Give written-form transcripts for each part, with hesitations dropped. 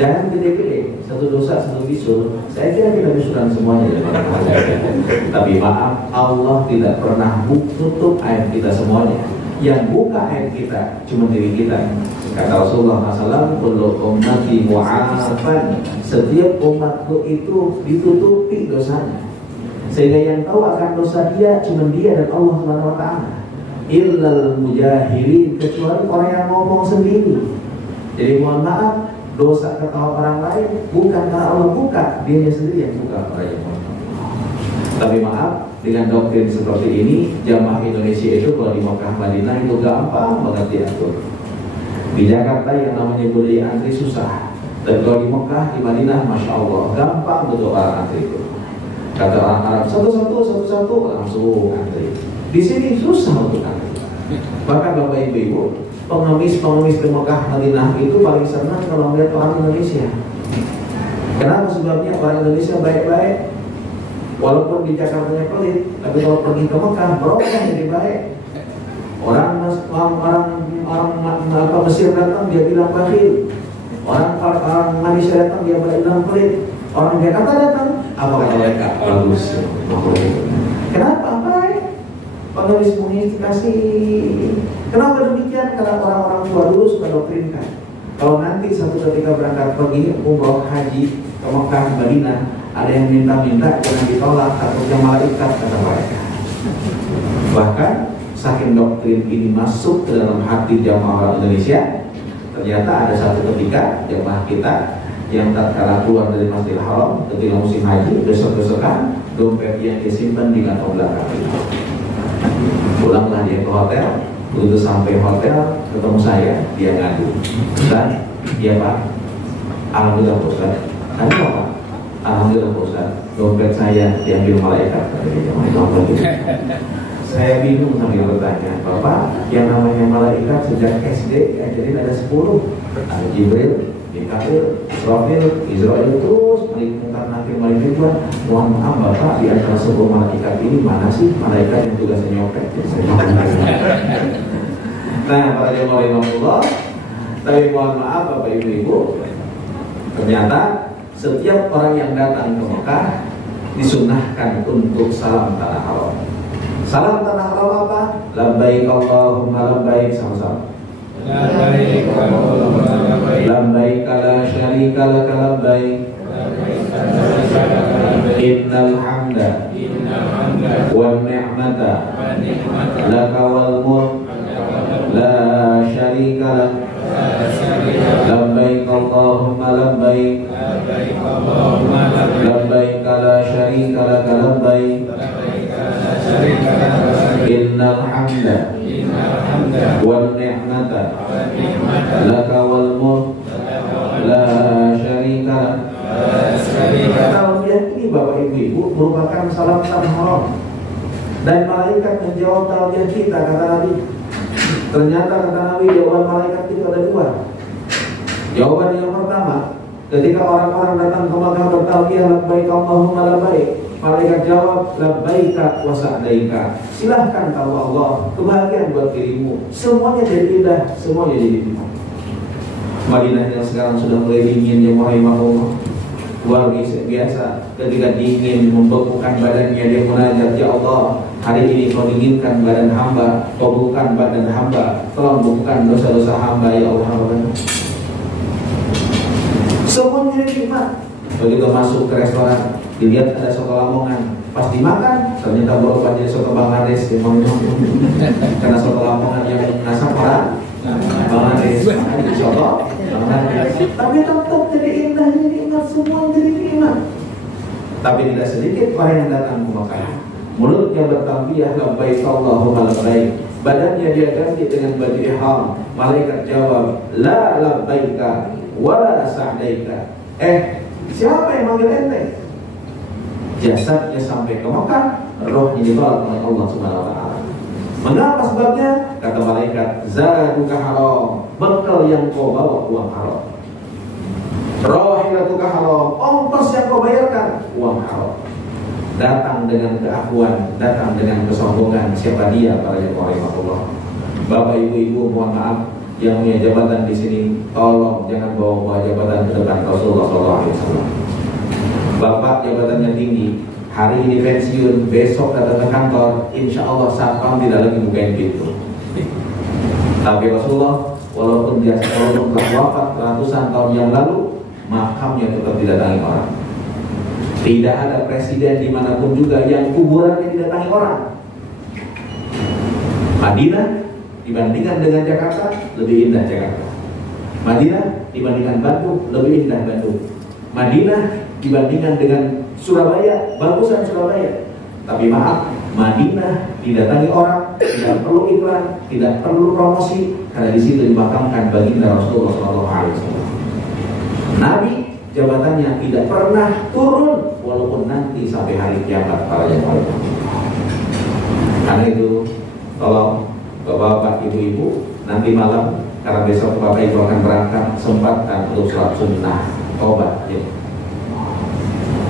Jangan gede-gede, satu dosa satu bisul. Saya kira kita bisulan semuanya. Tapi maaf, Allah tidak pernah tutup aib kita semuanya. Yang buka aib kita cuma diri kita. Kata Rasulullah SAW, kullu ummati mu'afan. Setiap umatku itu ditutupi dosanya, sehingga yang tahu akan dosa dia cuma dia dan Allah Subhanahu wa taala. Illal mujahirin, kecuali orang yang ngomong sendiri. Jadi mohon maaf, dosa ketahuan orang lain bukan karena Allah buka, dia sendiri yang buka. Tapi maaf, dengan doktrin seperti ini, jamaah Indonesia itu kalau di Mekah Madinah itu gampang banget diatur. Di Jakarta yang namanya budaya antri susah, dan kalau di Mekah, di Madinah, masya Allah gampang betul orang antri itu. Kata orang Arab, satu-satu langsung antri. Di sini susah untuk antri. Bahkan Bapak Ibu, pengemis di Mekah Madinah itu paling senang kalau melihat orang Indonesia. Kenapa? Sebabnya orang Indonesia baik-baik. Walaupun di Jakartanya pelit, tapi kalau pergi ke Mekah berubah jadi baik. Orang Mesir datang dia bilang bakhil. Orang Malaysia datang dia bilang pelit. Orang Jakarta datang, apa kata mereka? Bagus. Kenapa? Baik. Pengemis kasih. Kenapa demikian? Karena orang-orang tua dulu suka doktrinkan. Kalau nanti satu ketika berangkat pergi umroh haji ke Mekah Madinah, ada yang minta-minta jangan ditolak, takutnya malaikat, kata mereka. Bahkan saking doktrin ini masuk ke dalam hati jamaah orang Indonesia, ternyata ada satu ketika jamaah kita yang tatkala keluar dari Masjidil Haram ketika musim haji, besok-besokan dompet yang disimpan di kantong belakang. Pulanglah dia ke hotel. Begitu sampai hotel ketemu saya, dia ngadu. Dan iya Pak, alhamdulillah Pak Ustaz. Ada apa? Alhamdulillah Pak Ustaz, dompet saya diambil malaikat. Saya bingung sambil bertanya, Bapak, yang namanya malaikat sejak SD diajarin ada 10. Ada Jibril, Mikail, Israel terus nanti malaikat. Mohon maaf Bapak, di antara 10 malaikat ini mana sih malaikat yang tugasnya nyopet? Nah, para jemaah rahimahullah, tapi mohon maaf Bapak Ibu, ternyata setiap orang yang datang ke Mekah disunahkan untuk salam tanah haram. Salam tanah haram apa? Labbaik Allahumma labbaik, sama-sama. Labbaik Allahumma labbaik, labbaik la syarika laka labbaik, innal hamda wan ni'mata laka wal mulk la syarika lak, labbaik Allahumma labbaik, labbaik la syarika laka labbaik, innal hamda wan ni'mata laka wal mulk la syarika lak. Talbiyah ini Bapak Ibu merupakan salam tanah haram, dan malaikat menjawab talbiyah kita, kata Nabi. Ternyata kata Nabi, jawaban malaikat itu ada 2. Jawaban yang pertama, ketika orang-orang datang ke Mekah bertalbiyah labbaik Allahumma labbaik, malaikat jawab labbaika wa sa'daika. Silahkan kalau Allah, kebahagiaan buat dirimu. Semuanya jadi indah, semuanya jadi indah. Madinah yang sekarang sudah mulai dingin, ya rahimahullah, luar biasa. Ketika dingin membekukan badannya, dia munajat, ya Allah, hari ini kau dinginkan badan hamba, kau bukan badan hamba, tolong bukan dosa-dosa hamba, ya Allah. Semuanya jadi nikmat. Begitu masuk ke restoran, dilihat ada soto Lamongan, pas dimakan ternyata berubah jadi soto Bangladesh. Karena soto Lamongan yang nasab orang Bangladesh, makanya soto Bangladesh. Tapi tetap jadi indah, jadi nikmat, semua jadi nikmat. Tapi tidak sedikit orang yang datang ke Mekah, mulutnya bertalbiyah labbaik Allahumma labbaik, badannya dia ganti dengan baju ihram. Malaikat jawab la labbaika wala sa'daika. Siapa yang manggil ente? Jasadnya sampai ke Mekah, rohnya ditolak oleh Allah Subhanahu wa taala. Mengapa sebabnya? Kata malaikat, zaduka haram, bekal yang kau bawa uang haram. Rahilatuka haram, ongkos yang kau bayarkan uang haram. Datang dengan keakuan, datang dengan kesombongan. Siapa dia? Para jemaah rahimahullah. Bapak ibu-ibu, mohon maaf, yang punya jabatan di sini, tolong jangan bawa jabatan ke depan Rasulullah SAW. Bapak jabatannya tinggi, hari ini pensiun, besok datang ke kantor, insya Allah satpam tidak lagi bukain pintu. Tapi Rasulullah, walaupun telah wafat ratusan tahun yang lalu, makamnya tetap didatangi orang. Tidak ada presiden dimanapun juga yang kuburannya didatangi orang. Madinah dibandingkan dengan Jakarta lebih indah Jakarta. Madinah dibandingkan Bandung lebih indah Bandung. Madinah dibandingkan dengan Surabaya bagusan Surabaya. Tapi maaf, Madinah didatangi orang, tidak perlu iklan, tidak perlu promosi, karena di situ dimakamkan baginda Rasulullah SAW. Nabi jabatannya tidak pernah turun, walaupun nanti sampai hari kiamat para jemaah. Karena itu, tolong bapak-bapak, ibu-ibu, nanti malam karena besok bapak ibu akan berangkat, sempatkan untuk sholat sunnah tobat. Ya.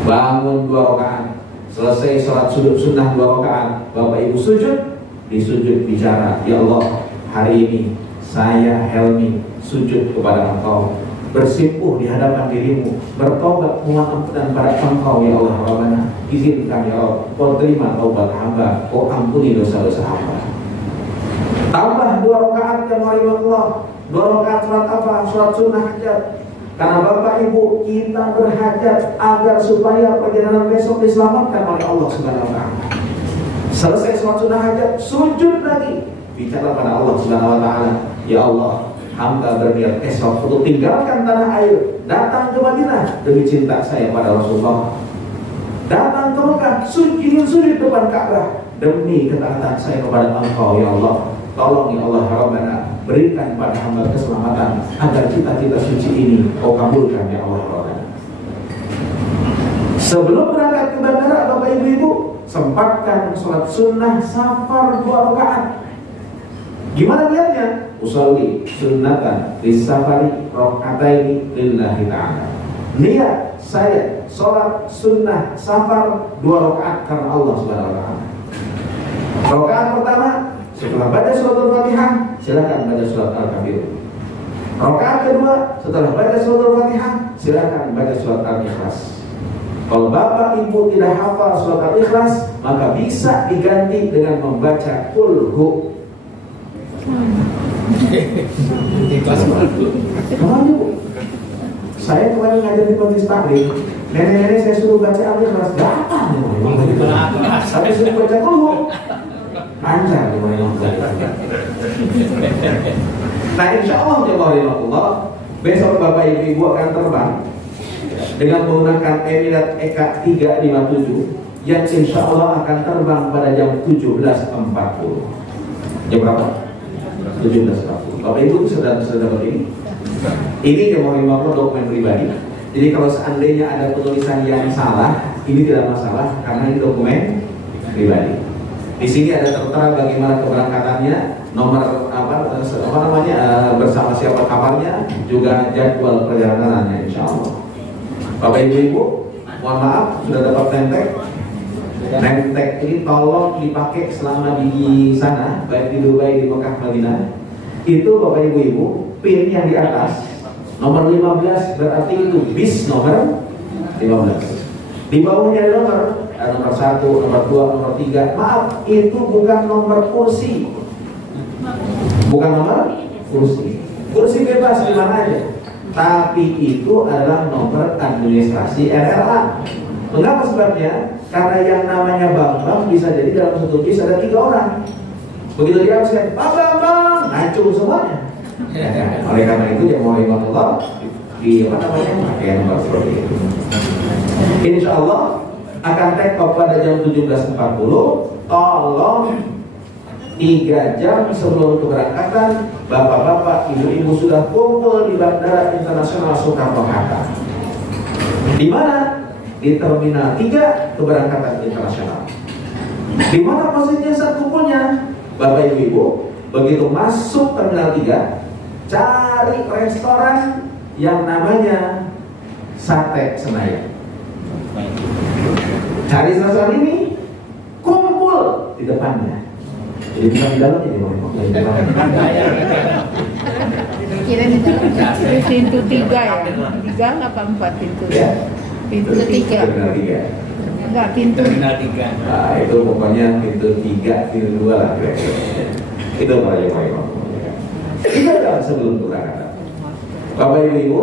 Bangun 2 rakaat, selesai sholat sunnah 2 rakaat, bapak ibu sujud, di sujud bicara, ya Allah, hari ini saya Helmi sujud kepada Engkau, bersimpuh di hadapan dirimu, bertobat mohon ampunan pada Engkau ya Allah Rabbana, izinkan ya Allah, Kau terima taubat hamba, Kau ampuni dosa-dosa hamba. Tambah 2 rakaat yang Allah, 2 rakaat sholat apa? Sholat sunnah hajat. Karena bapak ibu kita berhajat agar supaya perjalanan besok diselamatkan oleh Allah Subhanahu Wa Taala. Selesai sholat sunnah hajat, sujud lagi, bicara pada Allah Subhanahu Wa Taala, ya Allah, hamba berniat esok untuk tinggalkan tanah air, datang ke Madinah demi cinta saya pada Rasulullah. Datang ke Mekah, sujud depan Ka'bah demi ketaatan saya kepada Engkau ya Allah. Tolong ya Allah Rabbana, berikan pada hamba keselamatan agar cita-cita suci ini Kau kabulkan ya Allah Rabbana. Sebelum berangkat ke bandara, bapak ibu-ibu sempatkan sholat sunnah safar 2 rakaat. Gimana niatnya? Usolli sunnatan lisafari rakaataini lillahi ta'ala. Niat saya sholat sunnah safar 2 rakaat karena Allah Subhanahu Wa Taala. Rakaat pertama setelah baca surat Al-Fatihah, silakan baca surat Al-Kafirun. Rakaat kedua setelah baca surat Al-Fatihah, silakan baca surat Al-Ikhlas. Kalau bapak ibu tidak hafal surat Al-Ikhlas, maka bisa diganti dengan membaca Qul Hu. Kemana bu? Saya kemarin ngajar di Majlis Taklim, nenek-nenek saya suruh baca Al-Ikhlas, datang. Tapi suruh baca Qul Hu, lancar. Nah insya Allah besok bapak ibu akan terbang dengan menggunakan Emirat EK 357 yang insya Allah akan terbang pada jam 17.40. Jam berapa? 17.40. Bapak ibu sudah dapat ini? Ini jemaah dokumen pribadi. Jadi kalau seandainya ada penulisan yang salah, ini tidak masalah karena ini dokumen pribadi. Di sini ada tertera bagaimana keberangkatannya, nomor bersama siapa kabarnya, juga jadwal perjalanannya insya Allah. Bapak ibu, mohon maaf sudah dapat nentek. Nentek ini tolong dipakai selama di sana, baik di Dubai, di Mekah, Madinah. Itu bapak ibu, pin yang di atas nomor 15 berarti itu bis nomor 15. Di bawahnya ada nomor 1, nomor 2, nomor 3. Maaf, itu bukan nomor kursi. Bukan nomor kursi. Kursi bebas di mana aja. Tapi itu adalah nomor administrasi RLA. Mengapa sebabnya? Karena yang namanya Bambang bisa jadi dalam satu bis ada 3 orang. Begitu dia absen, Bambang, ngacung semuanya. Oleh karena itu yang mau Allah di pakai nomor seperti itu. Insya Allah akan take off pada jam 17.40. Tolong 3 jam sebelum keberangkatan, bapak-bapak, ibu-ibu sudah kumpul di Bandara Internasional Soekarno-Hatta. Di mana? Di Terminal 3 keberangkatan internasional. Di mana posisinya saat kumpulnya? Bapak ibu-ibu, begitu masuk Terminal 3, cari restoran yang namanya Sate Senayan. Cari restoran ini, kumpul di depannya. Jadi bukan di dalamnya, kira di dalam. Pintu 3 ya? 3 apa 4 pintu? Ya. Pintu 3. Terminal 3. Enggak, pintu. Terminal 3. Nah, itu pokoknya pintu 3, pintu 2 lah kira-kira. Itu para jemaah. Kita dalam sebelum keberangkatan. Bapak Ibu,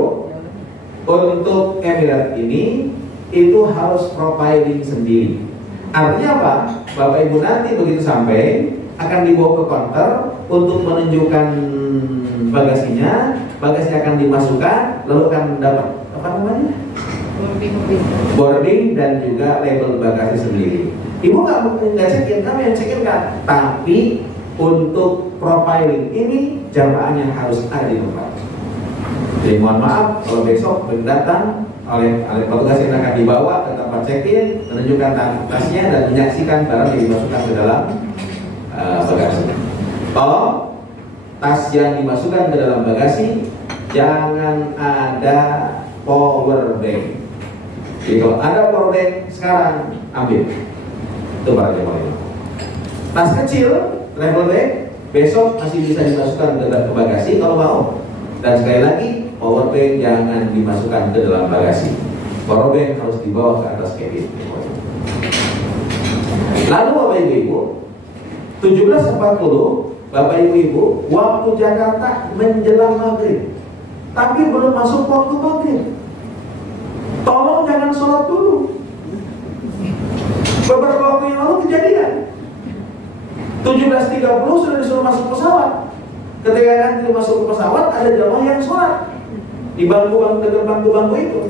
untuk Emirat ini itu harus profiling sendiri. Artinya apa? Bapak Ibu nanti begitu sampai akan dibawa ke counter untuk menunjukkan bagasinya, bagasi akan dimasukkan, lalu akan dapat apa namanya? Boarding dan juga label bagasi sendiri. Ibu nggak check-in, kami yang check-in kan. Tapi untuk profiling ini jamaahnya harus ada di tempat. Jadi mohon maaf kalau besok datang oleh petugas yang akan dibawa ke tempat check-in, menunjukkan tasnya dan menyaksikan barang yang dimasukkan ke dalam bagasi. Tolong tas yang dimasukkan ke dalam bagasi jangan ada power bank. Jadi kalau ada power bank sekarang ambil. Itu para jemaah. Tas kecil travel bag besok masih bisa dimasukkan ke bagasi kalau mau. Dan sekali lagi power bank jangan dimasukkan ke dalam bagasi. Power bank harus dibawa ke atas cabin. Lalu Bapak Ibu, 17.40 Bapak Ibu, waktu Jakarta menjelang maghrib, tapi belum masuk waktu maghrib. Tolong jangan sholat dulu. Beberapa waktu yang lalu kejadian 17.30 sudah disuruh masuk pesawat. Ketika nanti masuk ke pesawat, ada jamaah yang sholat di bangku-bangku dekat bangku-bangku itu.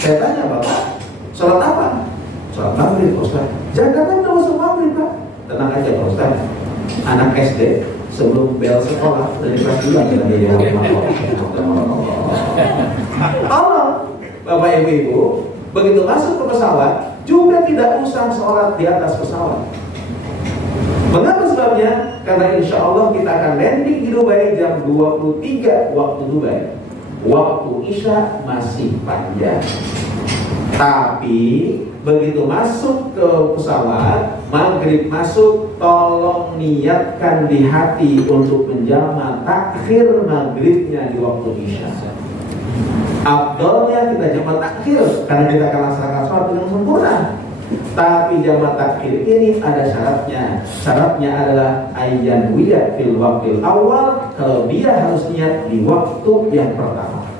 Saya tanya, Bapak, sholat apa? Sholat maghrib, Ustaz. Jakarta udah masuk maghrib, Pak. Tenang aja, Pak Ustaz. Anak SD sebelum bel sekolah dari kelas 2 kita di Allah, Bapak Ibu, begitu masuk ke pesawat juga tidak usah sholat di atas pesawat. Mengapa sebabnya? Karena insya Allah kita akan landing di Dubai jam 23 waktu Dubai. Waktu Isya masih panjang. Tapi begitu masuk ke pesawat, maghrib masuk, tolong niatkan di hati untuk menjamak takhir maghribnya di waktu Isya. Afdalnya kita jamak takhir karena kita akan laksanakan sholat dengan sempurna. Tapi jamak takhir ini ada syaratnya. Syaratnya adalah ayyan wiyat fil waqtil awal. Kalau dia harus niat di waktu yang pertama.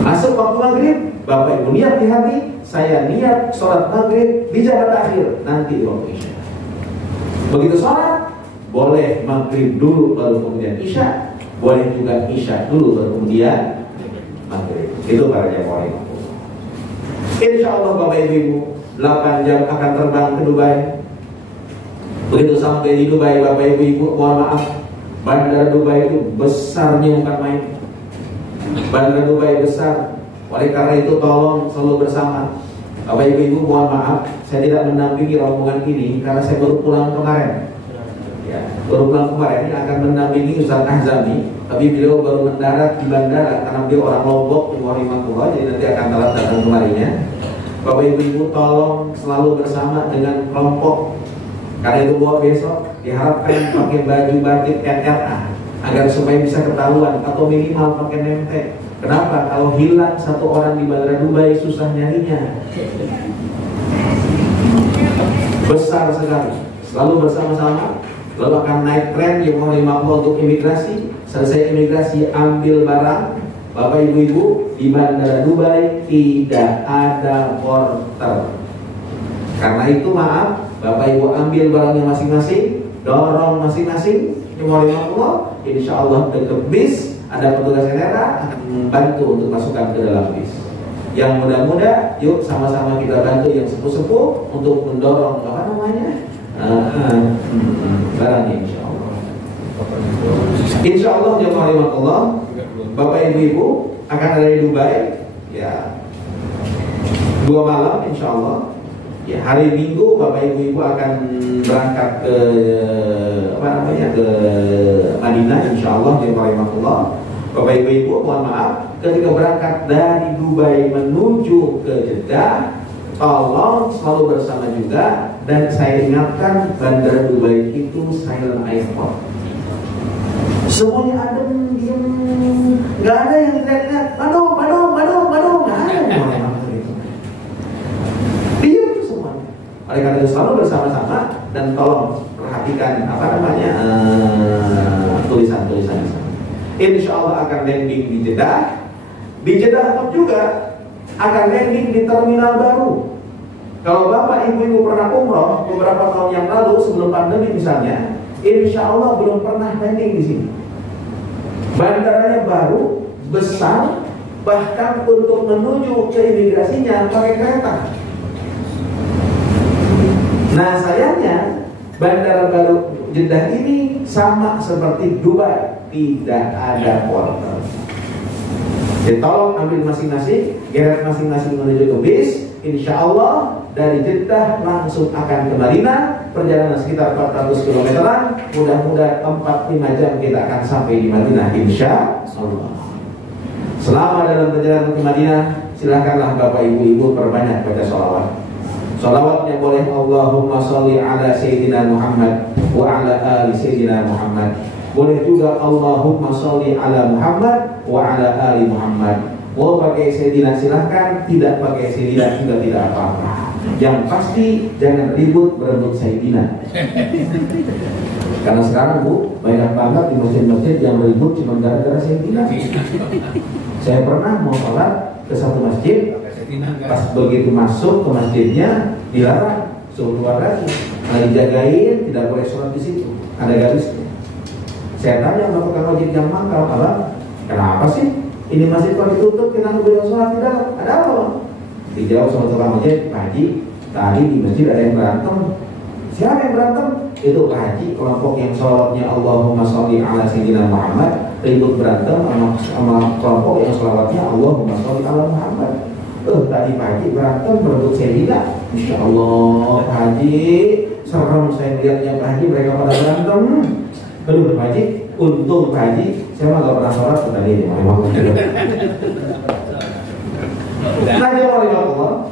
Masuk waktu maghrib, Bapak Ibu niat di hati, saya niat sholat maghrib di jamak takhir nanti di waktu Isya. Begitu sholat, boleh maghrib dulu baru kemudian Isya, boleh juga Isya dulu baru kemudian maghrib. Itu para jamaah. Insya Allah Bapak Ibu 8 jam akan terbang ke Dubai. Begitu sampai di Dubai, Bapak Ibu, mohon maaf, Bandara Dubai itu besarnya bukan main. Bandara Dubai besar. Oleh karena itu tolong selalu bersama. Bapak Ibu, mohon maaf, saya tidak mendampingi rombongan ini karena saya baru pulang kemarin. Ya, baru pulang kemarin ini akan mendampingi Ustaz Ahzami, tapi beliau baru mendarat di bandara karena beliau orang Lombok, Rahimahullah, jadi nanti akan telat datang kemarinya. Bapak Ibu tolong selalu bersama dengan kelompok. Karena itu buat besok diharapkan pakai baju batik NRA agar supaya bisa ketahuan atau minimal pakai nemtek. Kenapa? Kalau hilang satu orang di Bandara Dubai susah nyarinya. Besar sekali. Selalu bersama-sama. Lalu akan naik tren yang mau untuk imigrasi. Selesai imigrasi ambil barang. Bapak Ibu di Bandara Dubai tidak ada porter. Karena itu maaf, Bapak Ibu ambil barangnya masing-masing, dorong masing-masing. Insya Allah ke bis ada petugas NRA akan membantu untuk masukkan ke dalam bis. Yang muda-muda, yuk sama-sama kita bantu yang sepuh-sepuh untuk mendorong apa namanya barangnya. Insya Allah. Insya Allah jemaah Bapak Ibu akan ada di Dubai ya 2 malam insya Allah. Ya, hari Minggu Bapak Ibu akan berangkat ke ke Madinah insya Allah di Rahimahullah. Bapak Ibu mohon maaf ketika berangkat dari Dubai menuju ke Jeddah, tolong selalu bersama juga. Dan saya ingatkan Bandara Dubai itu silent airport. Semuanya adem, diam, Nggak ada yang lihat-lihat, Bandung, nggak ada yang ngomong begitu. Diam semuanya. Oleh karena itu selalu bersama-sama dan tolong perhatikan tulisan-tulisan. Insya Allah akan landing di Jeddah. Di Jeddah pun juga akan landing di terminal baru. Kalau Bapak Ibu pernah umroh beberapa tahun yang lalu sebelum pandemi misalnya, insya Allah belum pernah landing di sini. Bandaranya baru, besar, bahkan untuk menuju ke imigrasinya pakai kereta. Nah sayangnya bandara baru Jeddah ini sama seperti Dubai, tidak ada porter. Jadi tolong ambil masing-masing, geret masing-masing menuju ke bis. Insya Allah dari Jeddah langsung akan ke Madinah. Perjalanan sekitar 400 kilometeran. Mudah-mudahan 4-5 jam kita akan sampai di Madinah insya Allah. Selama dalam perjalanan ke Madinah, silakanlah Bapak Ibu perbanyak baca sholawat. Sholawatnya boleh Allahumma sholli ala Sayyidina Muhammad wa ala ali Sayyidina Muhammad. Boleh juga Allahumma sholli ala Muhammad wa ala ali Muhammad. Mau pakai Sayyidina silahkan, tidak pakai Sayyidina juga tidak apa-apa. Yang pasti jangan ribut berebut Sayyidina. Karena sekarang Bu, banyak banget di masjid-masjid yang ribut cuma gara-gara Sayyidina. Saya pernah mau sholat ke satu masjid, pas begitu masuk ke masjidnya dilarang, suruh keluar lagi. Nah dijagain, tidak boleh sholat di situ, ada garisnya. Saya tanya sama tukang masjid yang mangkal, kenapa sih? Ini masjid kalau ditutup kita nggak boleh sholat di dalam. Ada apa Bang? Dijawab sama tukang masjid, Pak Haji, tadi di masjid ada yang berantem. Siapa yang berantem? Itu Pak Haji, kelompok yang sholatnya Allahumma sholli ala Sayyidina Muhammad ribut berantem sama kelompok yang sholawatnya Allahumma sholli ala Muhammad. Tadi Pak Haji berantem berebut Sayyidina. Insya Allah Pak Haji, serem saya melihatnya Pak Haji mereka pada berantem. Aduh Pak Haji, untung Pak Haji saya mah gak pernah sholat tadi ini. Nah Allah,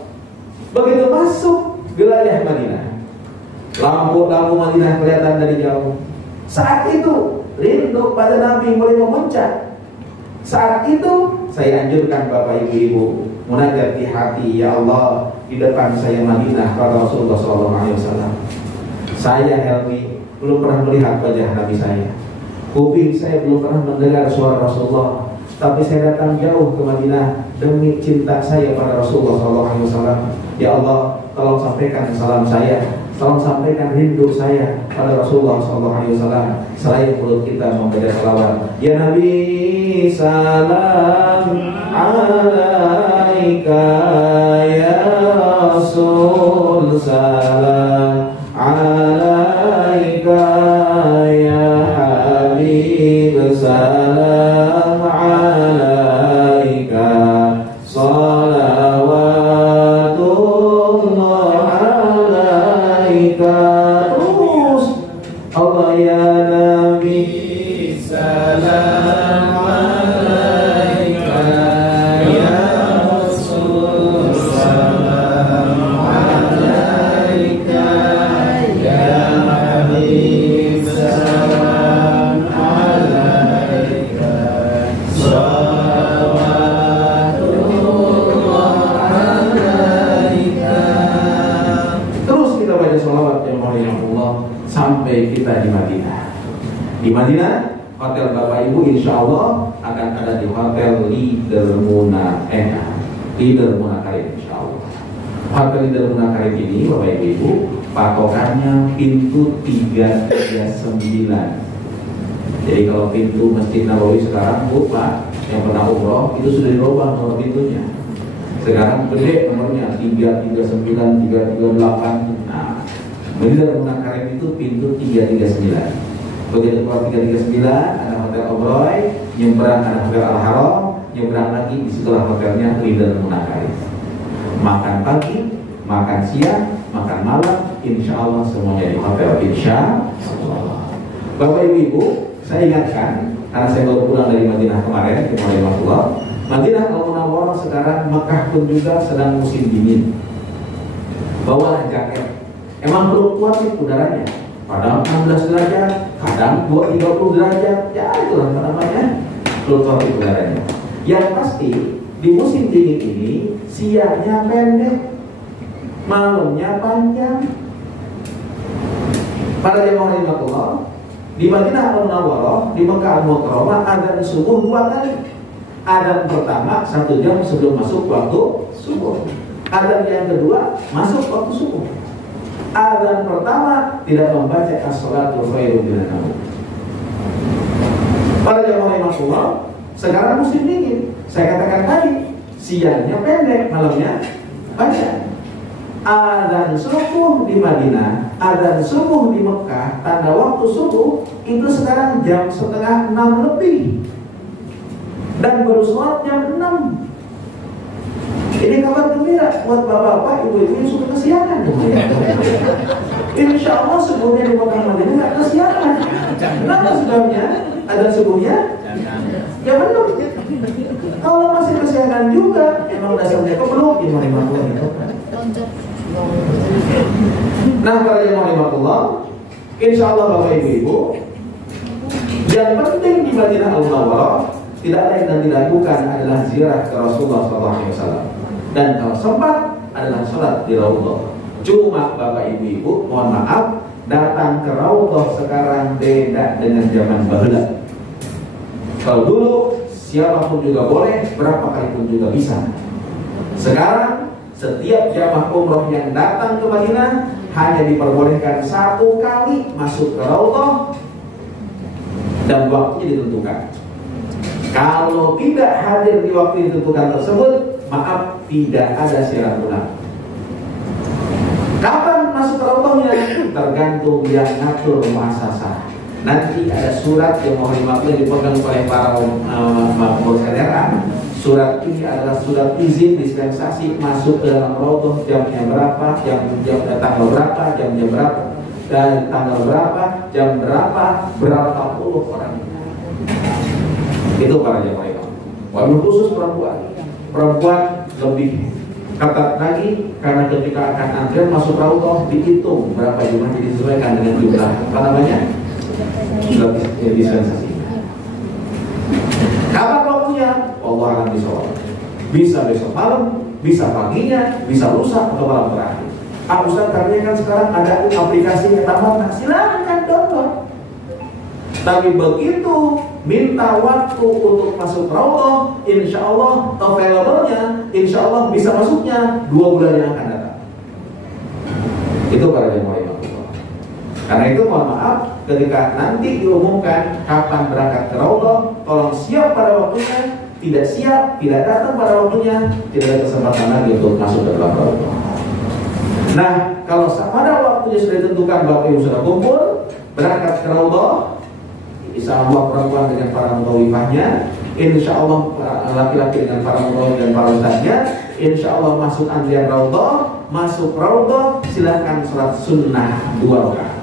begitu masuk wilayah Madinah, lampu Madinah kelihatan dari jauh. Saat itu rindu pada Nabi mulai memuncak. Saat itu saya anjurkan Bapak Ibu munajat di hati, ya Allah, di depan saya Madinah kata Rasulullah SAW. Saya Helmi belum pernah melihat wajah Nabi saya. Kuping saya belum pernah mendengar suara Rasulullah. Tapi saya datang jauh ke Madinah demi cinta saya pada Rasulullah SAW. Ya Allah, tolong sampaikan salam saya, tolong sampaikan rindu saya pada Rasulullah SAW. Selain mulut kita membaca salawat, ya Nabi, salam alaika, ya Rasul, salam alaika, ya Habib, salam alaika, salawatullah alaika. Terus Allah ya Nabi, salam alaika, ya Rasul, salam alaika, ya Habib, salam alaika, salawatullah alaika. Terus kita baca sholawat yang Allah sampai kita di Madinah. Di Madinah, hotel Bapak Ibu insya Allah akan ada di hotel Leader Munakarim insya Allah. Hotel Leader Munakarim ini Bapak Ibu patokannya pintu 339. Jadi kalau pintu Masjid Nabawi sekarang Bu Pak yang pernah umroh itu sudah dirubah nomor pintunya. Sekarang gede nomornya 339, 338. Nah, Leader Munakarim itu pintu 339. Begitu keluar 339 ada hotel Obroy, nyebrang ada hotel Al-Haram, nyebrang lagi di situlah hotelnya Leader Munakarim. Makan pagi, makan siang, makan malam, insya Allah semuanya di hotel insya Allah. Bapak Ibu, saya ingatkan karena saya baru pulang dari Madinah kemarin, Madinah Al-Munawwarah sekarang, Mekah pun juga sedang musim dingin. Bawalah jaket. Emang fluktuatif udaranya. Kadang 16 derajat, kadang 30 derajat, ya itulah namanya. fluktuatif udaranya. Yang pasti di musim dingin ini siangnya pendek, malamnya panjang. Para jemaah rahimakumullah, di Madinah Al-Munawwarah, di Mekah Al-Mukarramah adzan subuh 2 kali. Adzan pertama 1 jam sebelum masuk waktu subuh. Adzan yang kedua masuk waktu subuh. Adzan pertama tidak membaca as-shalatu khairun minan naum. Para jemaah rahimakumullah, sekarang musim dingin. Saya katakan tadi, siangnya pendek, malamnya panjang. Adzan subuh di Madinah, adzan subuh di Mekah, tanda waktu subuh itu sekarang jam 5:30 lebih. Dan baru sholat jam 6. Ini kabar gembira buat bapak-bapak, ibu-ibu yang suka kesiangan. Insya Allah subuhnya di Mekah Madinah nggak kesiangan. Kenapa sebabnya? Adzan subuhnya jam 6. Kalau masih kesiangan juga, emang dasarnya keblok, gimana itu. Nah, para jemaah rahimakumullah, insya Allah bapak ibu-ibu, yang penting di Madinah Al-Munawwarah tidak lain dan dilakukan adalah ziarah ke Rasulullah SAW. Dan kalau sempat adalah sholat di Raudhah. Cuma bapak ibu-ibu, mohon maaf, datang ke Raudhah sekarang beda dengan zaman baheula. Kalau dulu siapapun juga boleh, berapa kali pun juga bisa. Sekarang setiap jamaah umroh yang datang ke Madinah hanya diperbolehkan 1 kali masuk ke Raudhah dan waktunya ditentukan. Kalau tidak hadir di waktu yang ditentukan tersebut, maaf, tidak ada siaran ulang. Kapan masuk ke Raudhahnya? Tergantung yang ngatur muasasah. Nanti ada surat yang mohon maaf dipegang oleh para pengurus LRA. Surat ini adalah surat izin dispensasi masuk ke dalam Raudhah, jamnya berapa, jam tanggal berapa, jamnya berapa, dan tanggal berapa, jam berapa puluh orang. Itu para jemaah. Wabil khusus perempuan lebih ketat lagi karena ketika akan antrian masuk Raudhah dihitung berapa jumlahnya disesuaikan dengan jumlah apa namanya dispensasi. Kapan waktunya? Allah akan disoal. Bisa besok malam, bisa paginya, bisa lusa atau malam terakhir. Ustaz, katanya kan sekarang ada aplikasi Etamana, silakan download. Tapi begitu minta waktu untuk masuk Raudhah, insya Allah available-nya, insya Allah bisa masuknya 2 bulan yang akan datang. Itu para jemaah. Karena itu mohon maaf, ketika nanti diumumkan kapan berangkat ke Raudhah, tolong siap pada waktunya. Tidak siap, tidak datang pada waktunya, tidak ada kesempatan lagi untuk masuk ke dalam Raudhah. Nah, kalau pada waktunya sudah ditentukan, bapak ibu sudah kumpul berangkat ke Raudhah, insya Allah perempuan dengan para mutawifahnya, insya Allah laki-laki dengan para mutawif dan para ustadznya, insya Allah masuk antrian Raudhah. Masuk Raudhah, silahkan sholat sunnah 2 rakaat.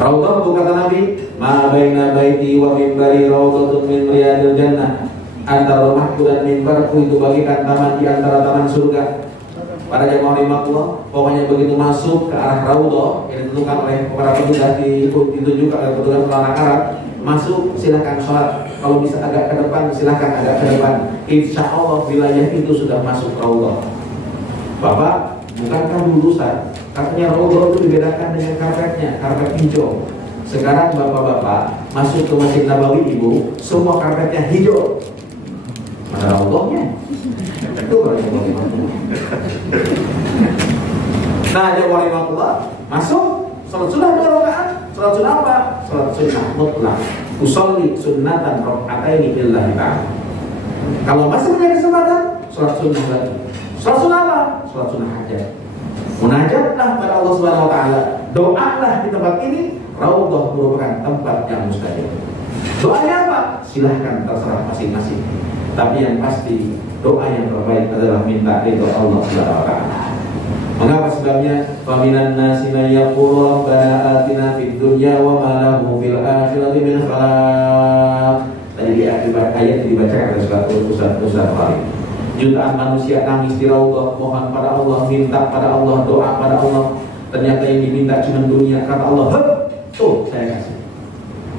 Raudhah itu kata Nabi, ma baina baiti wa minbari raudhatun min riyadil jannah. Antara rumahku dan mimbarku itu bagikan taman di antara taman surga. Para jemaah rahimakumullah, pokoknya begitu masuk ke arah Raudhah yang ditentukan oleh para petugas, ditunjukkan oleh petugas pelana Arab, masuk silahkan sholat. Kalau bisa agak ke depan, silahkan agak ke depan. Insya Allah wilayah itu sudah masuk Raudhah. Bapak, bukankah dulu Ustaz, katanya Raudhah itu dibedakan dengan karpetnya, karpet hijau. Sekarang bapak-bapak masuk ke Masjid Nabawi ibu, semua karpetnya hijau. Mana Raudhahnya? Itu berarti. Nah, jemaah rahimakumullah, masuk salat sunnah 2 rakaat. Salat sunnah apa? Salat sunnah mutlak. Usolli sunnatan raka'ataini lillahi ta'ala. Kalau masih punya kesempatan, salat sunnah lagi. Salat sunnah apa? Salat sunnah hajat. Munajatlah pada Allah Subhanahu wa taala. Doalah di tempat ini. Raudhah merupakan tempat yang mustajab. Doanya apa? Silahkan terserah masing-masing. Tapi yang pasti doa yang terbaik adalah minta ridho Allah Subhanahu wa taala. Mengapa sebabnya? Faminan nasi man yaqulu rabbana atina fid dunya wa ma lahu fil akhirati min khalaq. Tadi di akhir ayat dibacakan oleh Ustaz Farid. Jutaan manusia nangis di Raudhah, mohon pada Allah, minta pada Allah, doa pada Allah. Ternyata yang diminta cuma dunia. Kata Allah, tuh saya kasih.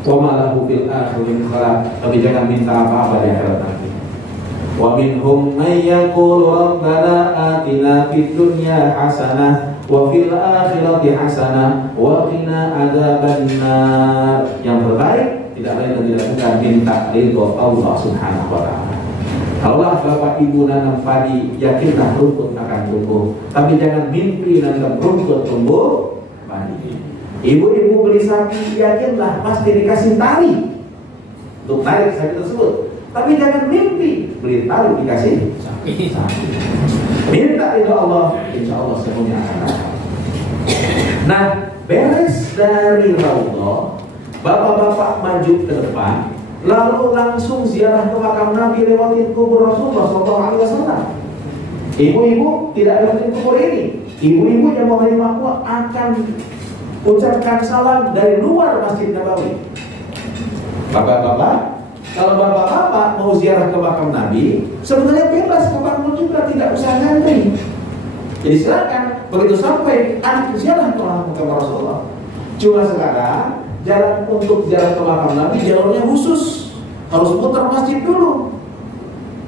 Wa ma lahu fil akhirati min khalaq. Tapi jangan minta apa-apa di akhirat nanti. Wa minhum may yaqulu rabbana atina fid dunya hasanah wa fil akhirati hasanah wa qina adzabannar. Yang terbaik tidak lain dan tidak bukan minta ridho Allah Subhanahu wa taala. Kalaulah bapak ibu nanam padi, yakinlah rumput akan tumbuh. Tapi jangan mimpi nanam rumput tumbuh padi. Ibu-ibu beli sapi, yakinlah pasti dikasih tali untuk tarik sapi tersebut. Tapi jangan mimpi beli tali dikasih sapi. Minta itu Allah, insya Allah semuanya akan datang. Nah, beres dari Raudhah, bapak-bapak maju ke depan, lalu langsung ziarah ke makam Nabi, lewatin kubur Rasulullah SAW. Ibu-ibu tidak lewatin kubur ini. Ibu-ibu yang mau menerima akan ucapkan salam dari luar Masjid Nabawi. Bapak-bapak, kalau bapak-bapak mau ziarah ke makam Nabi, sebenarnya bebas, kapanpun juga, tidak usah ngantri. Jadi silakan, begitu sampai ziarah ke makam Rasulullah. Cuma sekarang jalan untuk jalan ke makam Nabi jalurnya khusus, harus putar masjid dulu.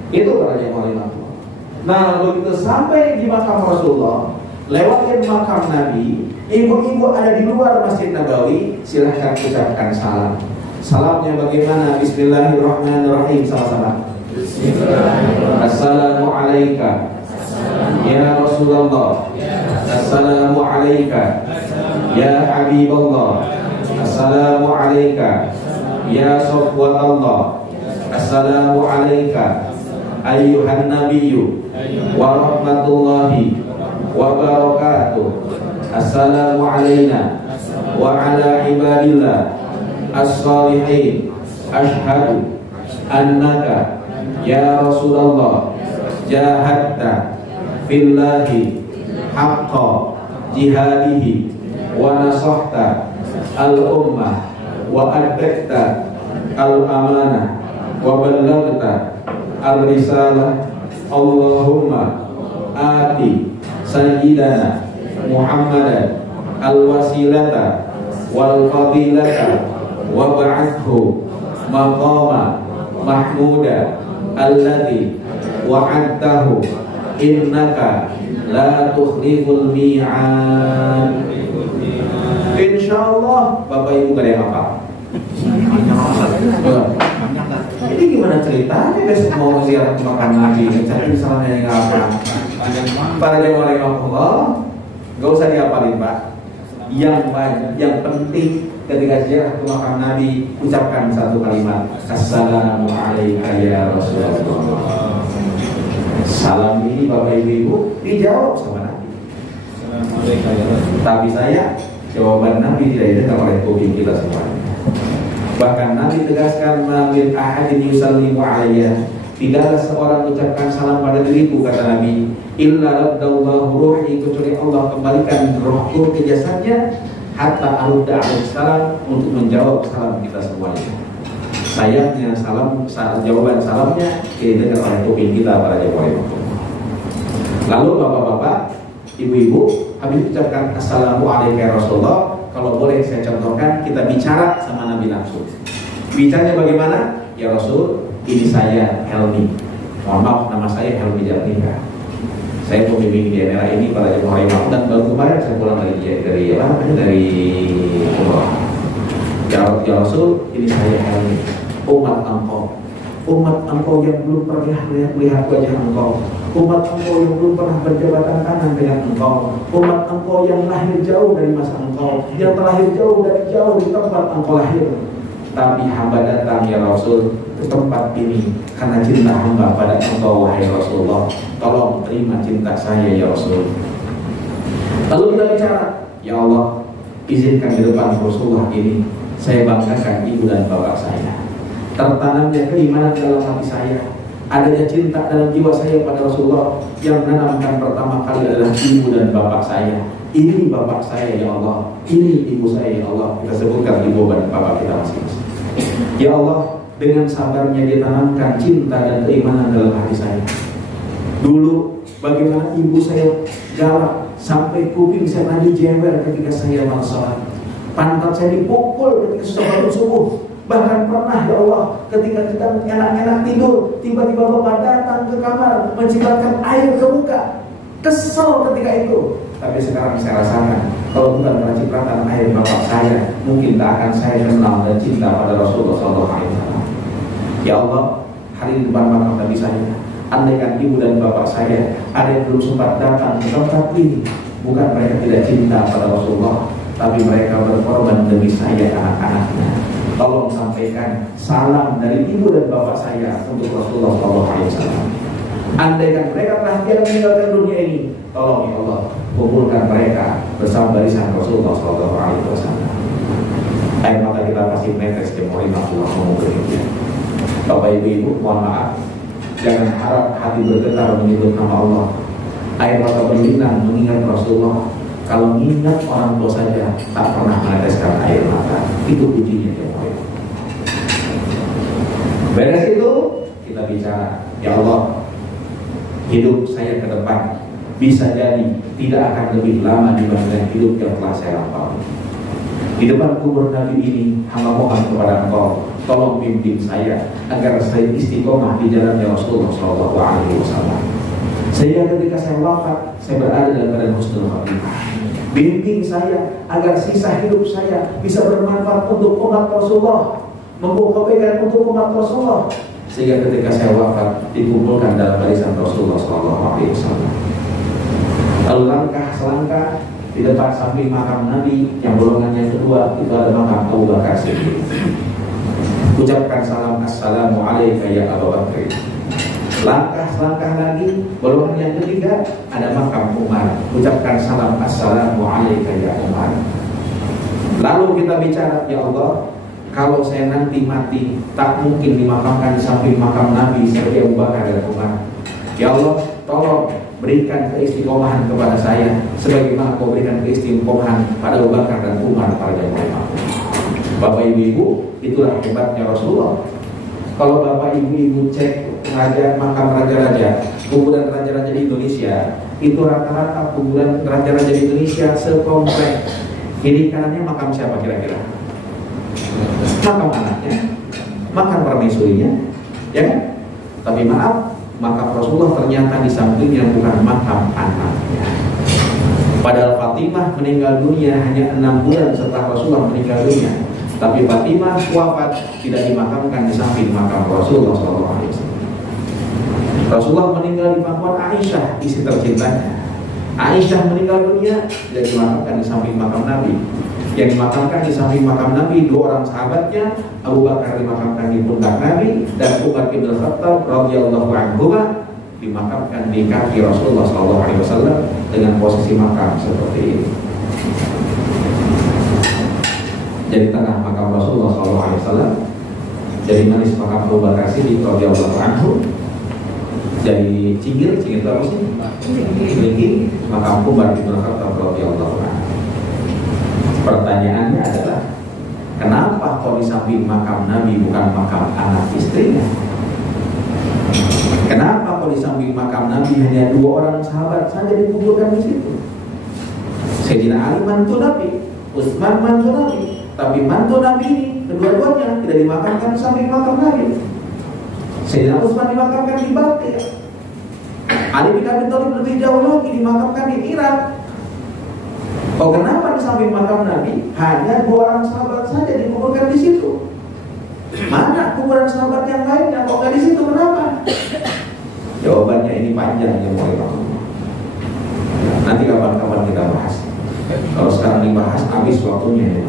Itu para jemaah. Nah, begitu sampai di makam Rasulullah, lewatin makam Nabi, ibu-ibu ada di luar Masjid Nabawi, silahkan ucapkan salam. Salamnya bagaimana? Bismillahirrahmanirrahim, sama-sama. Assalamu alayka ya Rasulullah. Assalamu alayka ya Habiballah. Assalamu alayka ya Safwatullah. Assalamu alayka ayyuhan nabiyyu wa rahmatullahi wa barakatuh. Assalamu alayna wa ala ibadillah as-salihin. Ashhadu annaka ya Rasulullah jahadta fillahi haqqa jihadihi wa nasahta al-ummah wa adrakta al-amanah wa ballaghta al-risalah. Allahumma ati sayyidana Muhammadan al-wasilata wal fadilata wa ba'athu maqama mahmuda alladhi wa'adtahu innaka la tukhliful mi'ad. Insyaallah Bapak Ibu gak ada yang apa? Ini gimana ceritanya besok mau ziarah ke makam Nabi, cari salahnya yang apa? Para jemaah Allah, gak usah dihafalin Pak. Yang penting ketika ziarah ke makam Nabi, ucapkan satu kalimat, Assalamu alayka ya Rasulullah. Salam ini Bapak Ibu dijawab sama Nabi. Tapi saya, jawaban Nabi tidak didengar oleh kuping kita semuanya. Bahkan Nabi tegaskan, "Min ahadin yusallimu alayya." Tidaklah seorang mengucapkan salam pada diriku, kata Nabi, illa raddallahu ruhi, kecuali Allah kembalikan rohku ke jasadnya, hatta arudda alaihi salam, untuk menjawab salam kita semuanya. Sayangnya jawaban salamnya tidak dengar oleh kuping kita para jemaah. Lalu bapak-bapak, ibu-ibu, habis ucapkan Assalamu alayka ya Rasulullah, kalau boleh saya contohkan, kita bicara sama Nabi langsung. Bicaranya bagaimana? Ya Rasul, ini saya Helmi. Mohon maaf, nama saya Helmi Jarnika. Saya pemimpin di daerah ini pada jemaah imam, dan baru kemarin saya pulang dari umrah. Ya Rasul, ini saya Helmi, umat engkau yang belum pernah melihat wajah engkau, umat engkau yang belum pernah berjabatan tangan dengan engkau, umat engkau yang lahir jauh dari masa engkau, yang terlahir jauh di tempat engkau lahir. Tapi hamba datang ya Rasul ke tempat ini karena cinta hamba pada engkau wahai Rasulullah. Tolong terima cinta saya ya Rasul. Lalu kita bicara, ya Allah, izinkan di depan Rasulullah ini saya banggakan ibu dan bapak saya. Tertanamnya keimanan dalam hati saya, adanya cinta dalam jiwa saya pada Rasulullah. Yang menanamkan pertama kali adalah ibu dan bapak saya. Ini bapak saya ya Allah, ini ibu saya ya Allah. Kita sebutkan ibu dan bapak kita masing-masing. Ya Allah, dengan sabarnya dia tanamkan cinta dan keimanan dalam hati saya. Dulu bagaimana ibu saya galak sampai kuping saya tadi jewer ketika saya malas sholat. pantat saya dipukul ketika sudah bangun subuh. Bahkan pernah ya Allah, ketika kita enak-enak tidur, tiba-tiba Bapak datang ke kamar mencipratan air ke muka. Kesel ketika itu. Tapi sekarang saya rasakan, kalau bukan karena cipratan air Bapak saya, mungkin tak akan saya kenal dan cinta pada Rasulullah SAW. Ya Allah, hari ini depan makam Nabi saya, andaikan ibu dan bapak saya ada yang belum sempat datang ke tempat ini, bukan mereka tidak cinta pada Rasulullah, tapi mereka berkorban demi saya anak-anaknya. Tolong sampaikan salam dari ibu dan bapak saya untuk Rasulullah SAW. Andaikan mereka telah tiada meninggalkan dunia ini, tolong ya Allah, kumpulkan mereka bersama barisan Rasulullah SAW. Air mata kita pasti menetes di Rasulullah SAW. Bapak ibu, mohon maaf, jangan harap hati bergetar menyebut nama Allah. Air mata berlinang mengingat Rasulullah. Kalau mengingat orang tua saja tak pernah meneteskan air mata. Itu kuncinya ya Allah. Beres itu kita bicara, ya Allah, hidup saya ke depan bisa jadi tidak akan lebih lama dibandingkan hidup yang telah saya lampaui. Di depan kubur Nabi ini, hamba mohon kepada Engkau, tolong pimpin saya agar saya istiqomah di jalannya Rasulullah SAW. Sehingga ketika saya wafat, saya berada dalam keadaan husnul khatimah. Bimbing saya agar sisa hidup saya bisa bermanfaat untuk umat Rasulullah, membawa kebaikan untuk umat Rasulullah. Sehingga ketika saya wafat, dikumpulkan dalam barisan Rasulullah SAW. Lalu langkah selangkah di depan samping makam Nabi yang golongan yang kedua itu ada makam Abu Bakar Siddiq. Ucapkan salam assalamu alayka ya Abu Bakar. Langkah selangkah lagi golongan yang ketiga ada makam Umar. Ucapkan salam assalamu alayka ya Umar. Lalu kita bicara, ya Allah, kalau saya nanti mati tak mungkin dimakamkan di samping makam Nabi seperti Abu Bakar dan Umar. Ya Allah, tolong berikan keistiqomahan kepada saya sebagaimana Kau berikan keistiqomahan pada Abu Bakar dan Umar pada zaman. Bapak ibu-ibu, itulah hebatnya Rasulullah. Kalau bapak ibu-ibu cek makam raja-raja, kuburan raja-raja di Indonesia, itu rata-rata kuburan raja-raja di Indonesia sekomplek. Kiri kanannya makam siapa kira-kira? Makam anaknya, makam permaisurinya, ya kan? Tapi maaf, makam Rasulullah ternyata di sampingnya bukan makam anaknya. Padahal Fatimah meninggal dunia hanya 6 bulan setelah Rasulullah meninggal dunia. Tapi Fatimah wafat tidak dimakamkan di samping makam Rasulullah SAW. Rasulullah meninggal di pangkuan Aisyah, istri tercintanya. Aisyah meninggal dunia tidak dimakamkan di samping makam Nabi. Yang dimakamkan di samping makam Nabi 2 orang sahabatnya, Abu Bakar dimakamkan di pundak Nabi dan Umar bin Khattab radhiyallahu anhu dimakamkan di kaki Rasulullah SAW dengan posisi makam seperti ini. Jadi tengah makam Rasulullah SAW, jadi manis makam Abu Bakar Siddiq radhiyallahu anhu, jadi cingir itu apa sih? Cingir makam Umar bin Khattab radhiyallahu anhu. Pertanyaannya adalah, kenapa kok di samping makam Nabi bukan makam anak istrinya? Kenapa kok di samping makam Nabi hanya 2 orang sahabat saja dikuburkan di situ? Sayyidina Ali mantu Nabi, Utsman mantu Nabi, tapi mantu Nabi ini kedua-duanya tidak dimakamkan di samping makam Nabi. Sayyidina Utsman dimakamkan di Baqi'. Ali bin Abi Thalib lebih jauh lagi dimakamkan di Irak. Oh, kenapa di samping makam Nabi hanya 2 orang sahabat saja dikuburkan di situ? Mana kuburan sahabat yang lainnya? Kok nggak di situ? Kenapa? Jawabannya ini panjang ya, nanti kapan-kapan kita bahas. Kalau sekarang dibahas habis waktunya ya.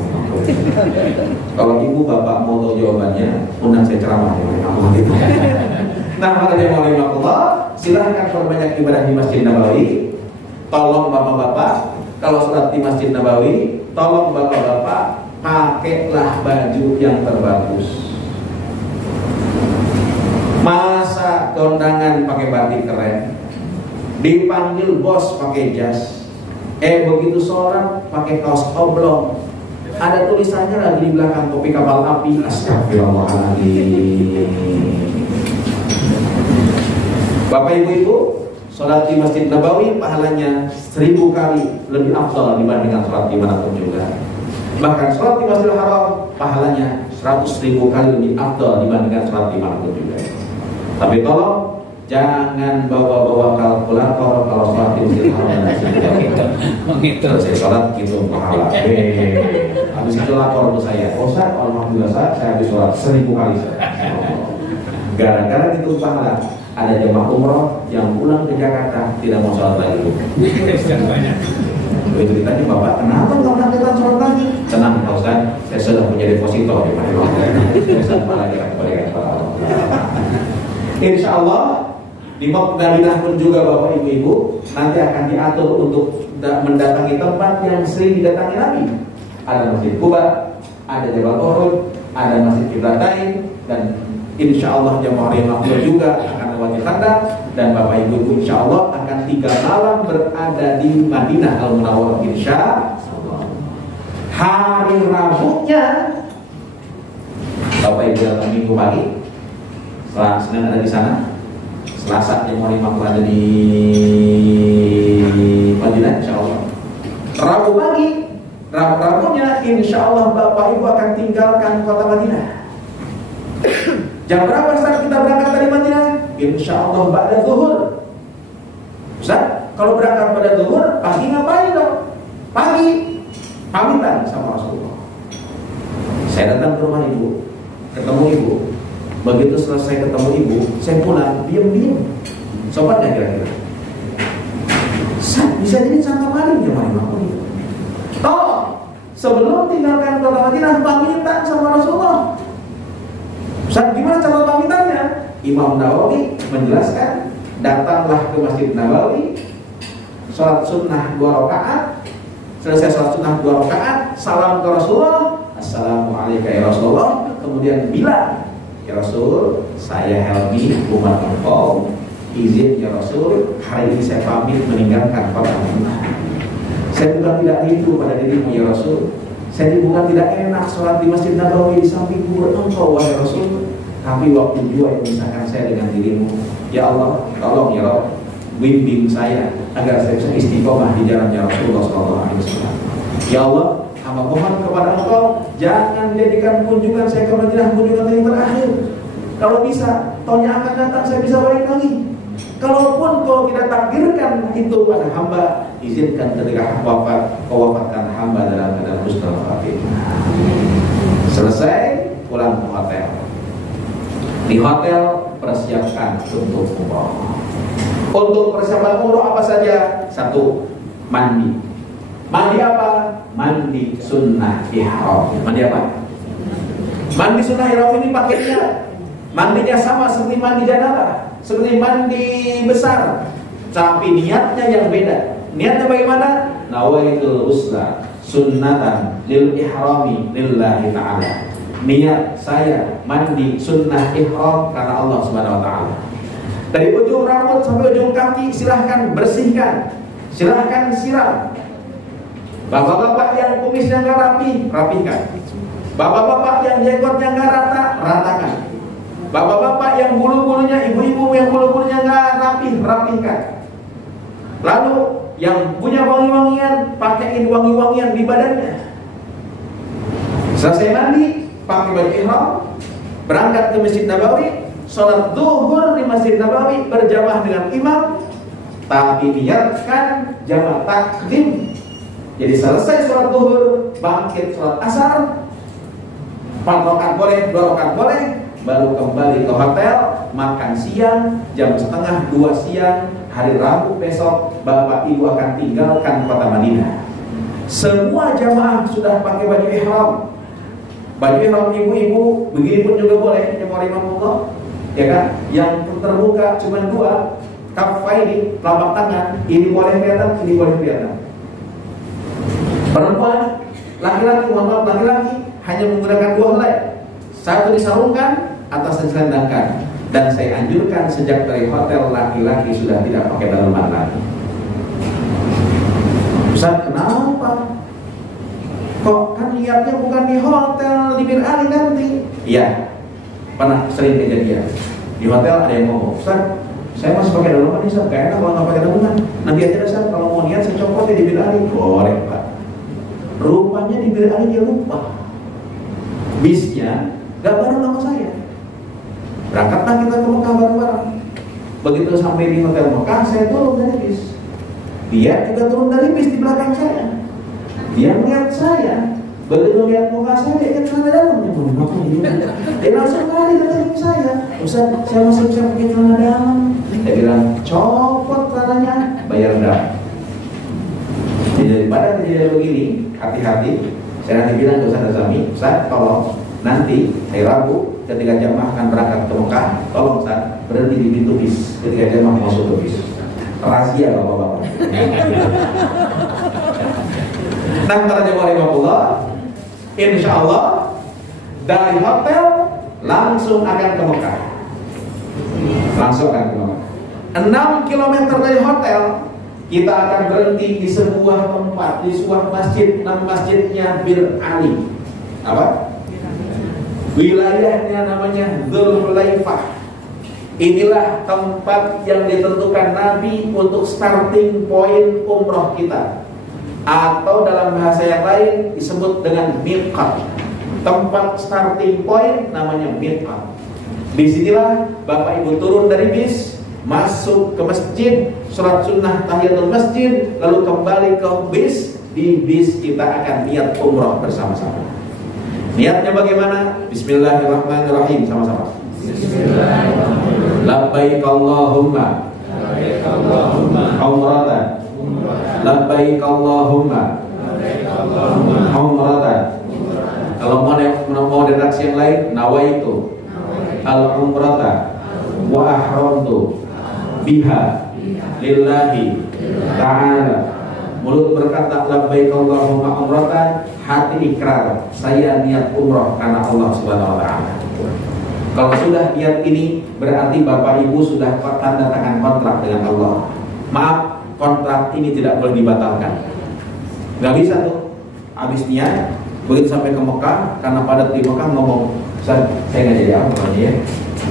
Kalau ibu bapak mau tahu jawabannya, undang saya ceramah ya. Nah, makanya Allah, silahkan perbanyak ibadah di Masjid Nabawi. Tolong bapak-bapak, kalau sholat di Masjid Nabawi, tolong bapak-bapak pakailah baju yang terbagus. Masa kondangan pakai batik keren, dipanggil bos pakai jas, begitu sholat pakai kaos oblong, ada tulisannya lagi di belakang kopi kapal api. Astagfirullahaladzim. Bapak ibu-ibu, sholat di Masjid Nabawi pahalanya 1000 kali lebih afdal dibandingkan sholat dimanapun juga. Bahkan sholat di Masjidil Haram pahalanya 100.000 kali lebih afdal dibandingkan sholat di mana pun juga. Tapi tolong jangan bawa-bawa kalkulator kalau sholat di Masjidil Haram. Kalau saya sholat gitu pahala. Habis itu lapor ke saya, Ustaz, alhamdulillah saya habis sholat 1000 kali. Gara-gara gitu pahala. Ada jemaah umroh yang pulang ke Jakarta tidak mau sholat lagi. Begitu ditanya, Bapak, kenapa nggak melakukan sholat lagi? Tenang, Pak Ustaz, saya sudah punya deposito di Insya Allah di Madinah pun juga Bapak Ibu nanti akan diatur untuk mendatangi tempat yang sering didatangi Nabi. Ada Masjid Quba, ada Jabal Uhud, ada Masjid Qiblatain, dan insya Allah jamaah Riyadhah juga akan lewati Khandaq, dan Bapak Ibu insya Allah akan 3 malam berada di Madinah Al-Munawwarah insya Allah. Hari Rabunya Bapak Ibu datang Minggu pagi, setelah Senin ada di sana, Selasa jamaah Riyadhah ada di Madinah insya Allah. Rabu pagi, Rabunya insya Allah Bapak Ibu akan tinggalkan kota Madinah. Jam berapa saat kita berangkat dari Madinah? Insya Allah pada zuhur. Ustaz, kalau berangkat pada zuhur, pagi ngapain dong? Pagi pamitan sama Rasulullah. Saya datang ke rumah ibu, ketemu ibu. Begitu selesai ketemu ibu, saya pulang, diam-diam. Sobat gak kira-kira? Ustaz, bisa jadi sangka paling ya Mari. Tolong, sebelum tinggalkan kota Madinah, pamitan sama Rasulullah. Ustaz, gimana cara pamitannya? Imam Nawawi menjelaskan, datanglah ke Masjid Nabawi, sholat sunnah 2 rakaat, selesai sholat sunnah 2 rakaat, salam ke Rasulullah, Assalamualaikum ya Rasulullah, kemudian bilang, ya Rasul, saya Helmi umat engkau, izin ya Rasul, hari ini saya pamit meninggalkan kota Madinah. Saya bukan tidak rindu pada dirimu ya Rasul, saya bukan tidak enak sholat di Masjid Nabawi di samping kubur engkau wahai Rasul, tapi waktu juga yang memisahkan saya dengan dirimu. Ya Allah, tolong ya Rabb, bimbing saya agar saya bisa istiqomah di jalannya Rasulullah SAW. Ya Allah, hamba mohon kepada engkau, jangan jadikan kunjungan saya ke Madinah kunjungan yang terakhir. Kalau bisa, tahun yang akan datang saya bisa balik lagi. Kalaupun kau tidak takdirkan itu pada hamba, izinkan ketika wafat, kau wafatkan hamba dalam keadaan husnul khatimah. Selesai, pulang ke hotel. Di hotel persiapkan untuk umroh. Untuk persiapan umroh apa saja? 1. Mandi. Mandi apa? Mandi sunnah ihram. Mandi apa? Mandi sunnah ihram ini pakainya mandinya sama seperti mandi janabah, seperti mandi besar, tapi niatnya yang beda. Niatnya bagaimana? Nawaitul usla sunnatan lil ihrami lillahi ta'ala. Niat saya mandi sunnah ihram karena Allah Subhanahu wa taala. Dari ujung rambut sampai ujung kaki silahkan bersihkan, silahkan siram. Bapak-bapak yang kumisnya nggak rapi, rapikan. Bapak-bapak yang jenggotnya nggak rata, ratakan. Bapak-bapak yang bulu-bulunya, ibu-ibu yang bulu-bulunya nggak rapi, rapikan. Lalu yang punya wangi-wangian, pakaiin wangi-wangian di badannya. Selesai mandi, pakai baju ihram, berangkat ke Masjid Nabawi, sholat zuhur di Masjid Nabawi berjamaah dengan imam, tapi niatkan jamaah takdim. Jadi selesai sholat zuhur, bangkit sholat asar, 4 rakaat boleh, 2 rakaat boleh, baru kembali ke hotel, makan siang, jam 1:30 siang, hari Rabu besok, Bapak Ibu akan tinggalkan kota Madinah. Semua jamaah sudah pakai baju ihram. Baju ihram ibu-ibu, begini pun juga boleh, jemaah ya kan? Yang terbuka cuma 2, kafaini, telapak tangan, ini boleh kelihatan, ini boleh kelihatan. Perempuan, laki-laki, laki-laki hanya menggunakan 2 helai. 1 disarungkan, atas diselendangkan. Dan saya anjurkan sejak dari hotel laki-laki sudah tidak pakai daleman lagi. Ustaz, kenapa? Kok kan lihatnya bukan di hotel di Bir Ali nanti? Iya, pernah sering kejadian. Di hotel ada yang ngomong, Ustaz, saya masih pakai daleman nih, Ustaz, gak enak kalau nggak pakai daleman. Nanti aja Ustaz, kalau mau niat saya copot di Bir Ali. Boleh Pak. Rupa jamaahnya di Bir Ali dia lupa. Bisnya gak bareng sama saya. Berangkatlah kita ke Mekah bareng-bareng. Begitu sampai di hotel Mekah, saya turun dari bis. Dia juga turun dari bis di belakang saya. Dia melihat saya. Begitu lihat muka saya, dia ingat celana dalamnya. Dia langsung lari datang ke saya. Ustaz, saya masih bisa pakai celana dalam. Dia bilang, copot celananya, bayar berapa? Jadi daripada kejadian begini, hati-hati. Saya nanti bilang ke Ustaz Azami, Ustaz, tolong nanti hari Rabu ketika jamaah akan berangkat ke Mekah, tolong Ustaz berhenti di pintu bis ketika jamaah masuk ke bis. Rahasia bapak-bapak. Nah, para jamaah rahimahullah, insya Allah dari hotel langsung akan ke Mekah. Langsung akan ke Mekah. 6 km dari hotel kita akan berhenti di sebuah tempat, di sebuah masjid, nama masjidnya Bir Ali. Apa? Wilayahnya namanya Dzulhulaifah. Inilah tempat yang ditentukan Nabi untuk starting point umroh kita, atau dalam bahasa yang lain disebut dengan miqat. Tempat starting point namanya miqat. Disinilah Bapak Ibu turun dari bis, masuk ke masjid, sholat sunnah tahiyatul masjid, lalu kembali ke bis. Di bis kita akan niat umroh bersama-sama. Niatnya bagaimana? Bismillahirrahmanirrahim, sama-sama. Bismillahirrahmanirrahim. Labbaik Allahumma umratan. Labbaik Allahumma umratan. Kalau mau redaksi yang lain, nawaitu al-umrata wa ahramtu biha lillahi ta'ala. Mulut berkata labbaik Allahumma umratan, hati ikrar saya niat umroh karena Allah Subhanahu wa taala. Kalau sudah niat ini berarti Bapak Ibu sudah tanda tangan kontrak dengan Allah. Maaf, kontrak ini tidak boleh dibatalkan. Gak bisa tuh habis niat begitu sampai ke Mekah, karena padat di Mekah ngomong, saya nggak jadi apa ya,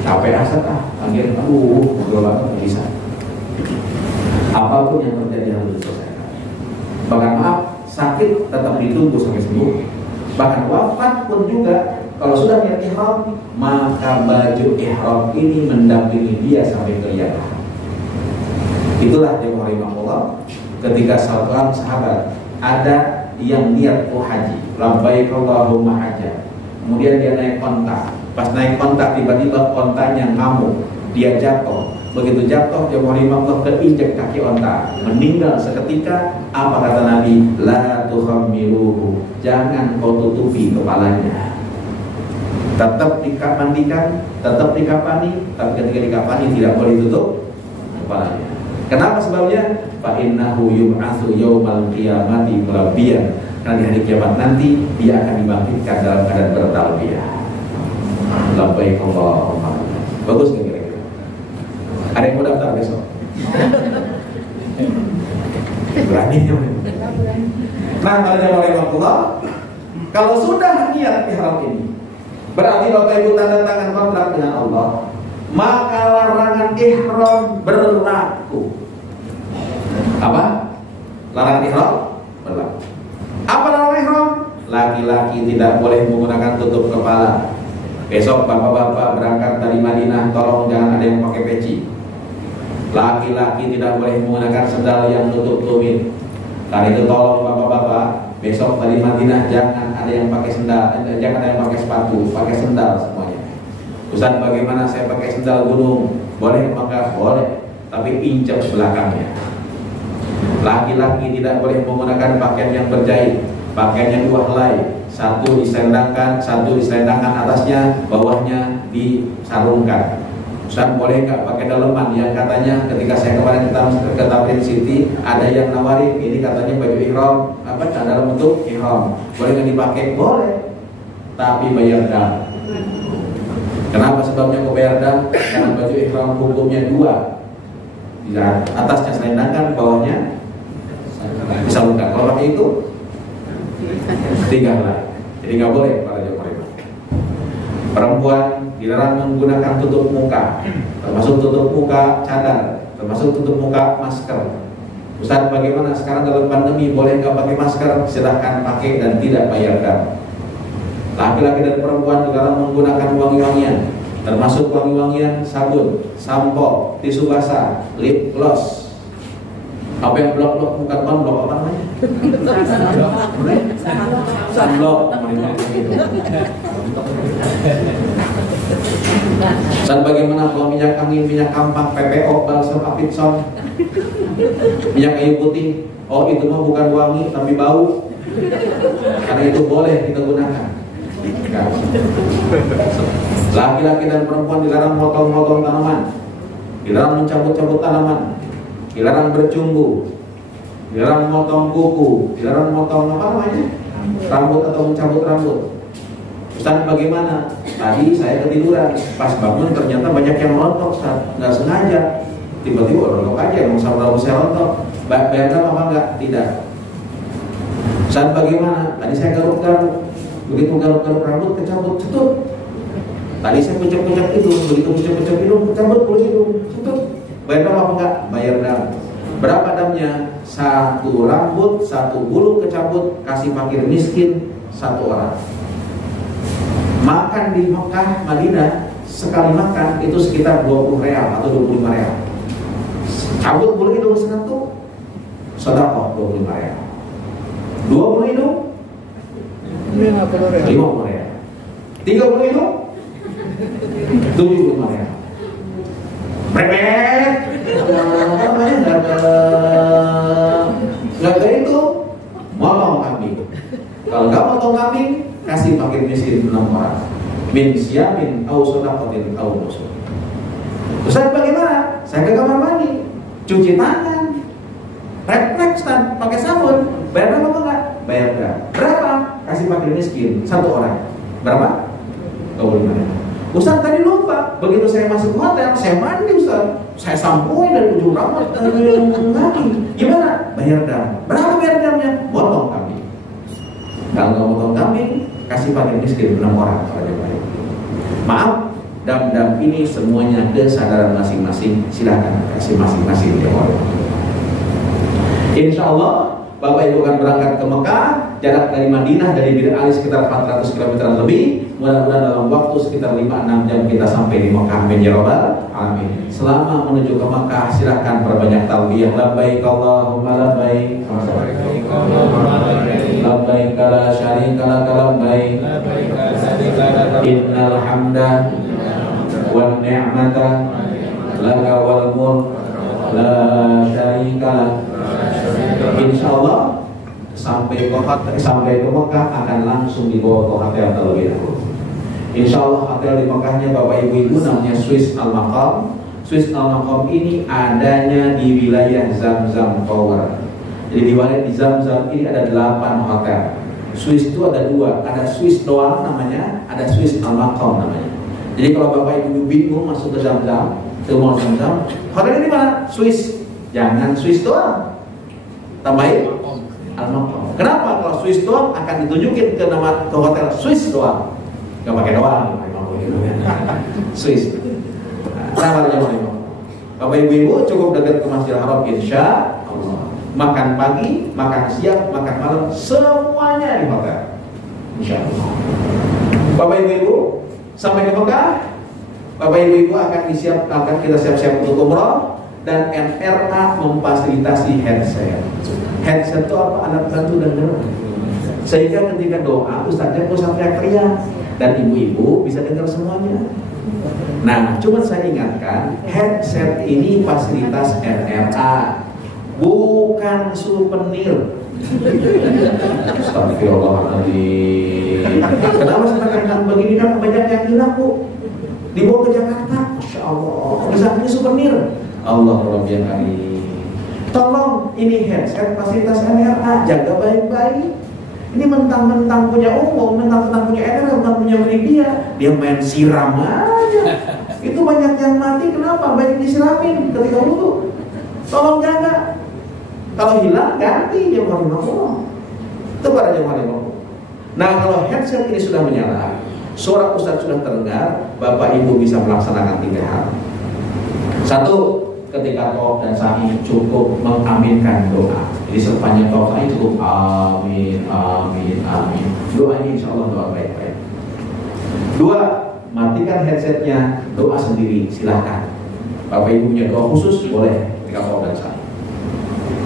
capek asat akhirnya nggak bisa. Apapun yang terjadi harus diselesaikan. Bahkan maaf, sakit tetap ditunggu sampai sembuh. Bahkan wafat pun juga, kalau sudah niat ihram, maka baju ihram ini mendampingi dia sampai ke kiamat. Itulah yang rahimahullah, ketika seorang sahabat ada yang niat haji, labbaik Allahumma hajjah. Kemudian dia naik onta. Pas naik onta tiba-tiba ontanya ngamuk, dia jatuh. Begitu jatuh, dia rahimahullah keinjak kaki onta, meninggal seketika. Apa kata Nabi? La tuhammiluhu, jangan kau tutupi kepalanya. Tetap dimandikan, tetap dikafani, tapi ketika dikafani tidak boleh tutup kepalanya. Kenapa sebabnya? Fa innahu yub'atsu yaumal qiyamati murabbiyan. Karena di hari kiamat nanti dia akan dibangkitkan dalam keadaan bertalbiyah. Labbaik Allahumma. Bagus nggak kira-kira? Ada yang mau daftar besok? Berani. Nah, kalau sudah niat ihram ini, berarti Bapak Ibu tanda tangan kontrak dengan Allah, maka larangan ihram berlaku. Apa? Larangan ihram berlaku. Apa larangan ihram? Laki-laki tidak boleh menggunakan tutup kepala. Besok bapak-bapak berangkat dari Madinah, tolong jangan ada yang pakai peci. Laki-laki tidak boleh menggunakan sendal yang tutup tumit. Karena itu tolong bapak-bapak, besok dari Madinah jangan ada yang pakai sendal, jangan ada yang pakai sepatu, pakai sendal semuanya. Ustaz, bagaimana saya pakai sendal gunung? Boleh, maka boleh, tapi injak belakangnya. Laki-laki tidak boleh menggunakan pakaian yang berjahit, pakaian yang dua helai, satu diselendangkan, satu diselendangkan atasnya, bawahnya disarungkan. Ustaz, boleh nggak pakai daleman? Yang katanya ketika saya kemarin ke Tamrin City, ada yang nawarin, ini katanya baju ihram, apa dalam bentuk ihram, boleh nggak dipakai? Boleh, tapi bayar dam. Kenapa sebabnya kok bayar dam? Karena baju ihram hukumnya dua, atasnya selendangkan, bawahnya disalurkan. Kalau pakai itu tiga lah, jadi nggak boleh para jemaah. Perempuan dilarang menggunakan tutup muka, termasuk tutup muka cadar, termasuk tutup muka masker. Ustaz, bagaimana sekarang dalam pandemi, boleh nggak pakai masker? Silahkan pakai dan tidak bayar dam. Laki-laki dan perempuan dilarang menggunakan wangi-wangian, termasuk wangi-wangian, sabun, sampo, tisu basah, lip gloss. Apa yang blok-blok, bukan blok, apa namanya? Sunblock. Dan bagaimana kalau minyak angin, minyak kampak, PPO, balsam Apitson, minyak kayu putih? Oh, itu mah bukan wangi tapi bau. Karena itu boleh kita gunakan. Laki-laki dan perempuan dilarang motong-motong tanaman, dilarang mencabut-cabut tanaman, dilarang bercumbu, dilarang motong kuku, dilarang motong apa namanya? Rambut atau mencabut rambut. Ustaz, bagaimana? Tadi saya ketiduran, pas bangun ternyata banyak yang rontok, Ustaz. Nggak sengaja, tiba-tiba rontok aja, emang sama saya rontok. Bayar apa enggak? Tidak. Ustaz, bagaimana? Tadi saya garuk-garuk, begitu garuk-garuk rambut kecabut, cetut. Tadi saya pucuk-pucuk hidung, begitu pucuk-pucuk hidung, kecabut bulu hidung, cetut. Bayar apa enggak? Bayar dam. Berapa damnya? 1 rambut, 1 bulu kecabut, kasih fakir miskin 1 orang. Makan di Mekah, Madinah, sekali makan itu sekitar 20 real atau 25 real. Cabut bulu hidung 1, sedekah 25 real. 2 bulu hidung 50 real. 50 real. 3 bulu hidung 75 real. Brebet. Apa namanya? Gak itu motong kambing. Kalau nggak motong kambing, kasih fakir miskin 6 orang. Min siyamin au shadaqatin au nusuk. Ustaz, bagaimana? Saya ke kamar mandi, cuci tangan, refleks dan pakai sabun. Bayar berapa enggak? Bayar berapa? Berapa? Kasih fakir miskin 1 orang. Berapa? 25 ribu. Ustaz, tadi lupa. Begitu saya masuk hotel, saya mandi, Ustaz. Saya sampoin dari ujung rambut kaki. Gimana? Bayar dam. Berapa bayar damnya? Potong kambing. Kalau nggak potong kambing, kasih fakir miskin 6 orang. Maaf, dam-dam ini semuanya kesadaran masing-masing. Silakan kasih masing-masing dia orang. Insya Allah Bapak Ibu akan berangkat ke Mekah. Jarak dari Madinah, dari Bir Ali sekitar 400 km lebih. Mudah-mudahan dalam waktu sekitar 5-6 jam kita sampai di Mekah. Amin ya rabbal alamin. Selama menuju ke Mekah, silakan perbanyak talbiyah. Labbaik Allahumma labbaik, labbaik la syarika lak labbaik, innal hamda wan ni'mata laka wal mulk la syarika lak. Insyaallah sampai ke Mekah akan langsung dibawa ke hotel terlebih dahulu. Insyaallah hotel di Mekahnya Bapak Ibu namanya Swiss Al Maqam. Swiss Al Maqam ini adanya di wilayah Zamzam Tower. Jadi di wilayah di Zamzam ini ada 8 hotel. Swiss itu ada 2, ada Swiss doang namanya, ada Swiss Al Maqam namanya. Jadi kalau Bapak Ibu bingung masuk ke Zamzam, ke Mall Zamzam, hotelnya di mana? Swiss. Jangan Swiss doang, tambahin Al Maqam. Kenapa? Kalau Swiss doang akan ditunjukin ke nama ke hotel Swiss doang. Gak pakai doang, Swiss. Kenapa namanya? Bapak Ibu cukup dekat ke Masjidil Haram, insya Allah. Makan pagi, makan siang, makan malam, semuanya di hotel, insya Allah. Bapak Ibu sampai ke Mekah, Bapak Ibu akan kita siap-siap untuk umrah. Dan NRA memfasilitasi headset. Headset itu apa? Alat bantu dan dengar. Sehingga ketika doa, ustaznya nggak usah teriak-teriak dan ibu-ibu bisa dengar semuanya. Nah, cuma saya ingatkan, headset ini fasilitas NRA, bukan souvenir. Astagfirullahaladzim. Kenapa sekarang begini kan banyak yang hilang, Bu? Dibawa ke Jakarta, Masya Allah. Misalnya souvenir. Allah Rabbiyal Karim. Tolong, ini headset fasilitas NRA, jaga baik-baik. Ini mentang-mentang punya umum, mentang-mentang punya NRA, mentang punya milik dia main siram aja. Itu banyak yang mati, kenapa? Banyak disiramin ketika wudu. Tolong jaga. Kalau hilang, ganti jemaah Allah. Itu para jemaah Allah. Nah, kalau headset ini sudah menyala, suara ustaz sudah terdengar, Bapak Ibu bisa melaksanakan 3 hal. 1, ketika tawaf dan sa'i cukup mengaminkan doa. Jadi sepanjang tawaf sa'i cukup amin, amin, amin. Doa ini insya Allah doa baik-baik. 2, matikan headsetnya, doa sendiri silahkan. Bapak Ibu punya doa khusus boleh ketika tawaf dan sa'i.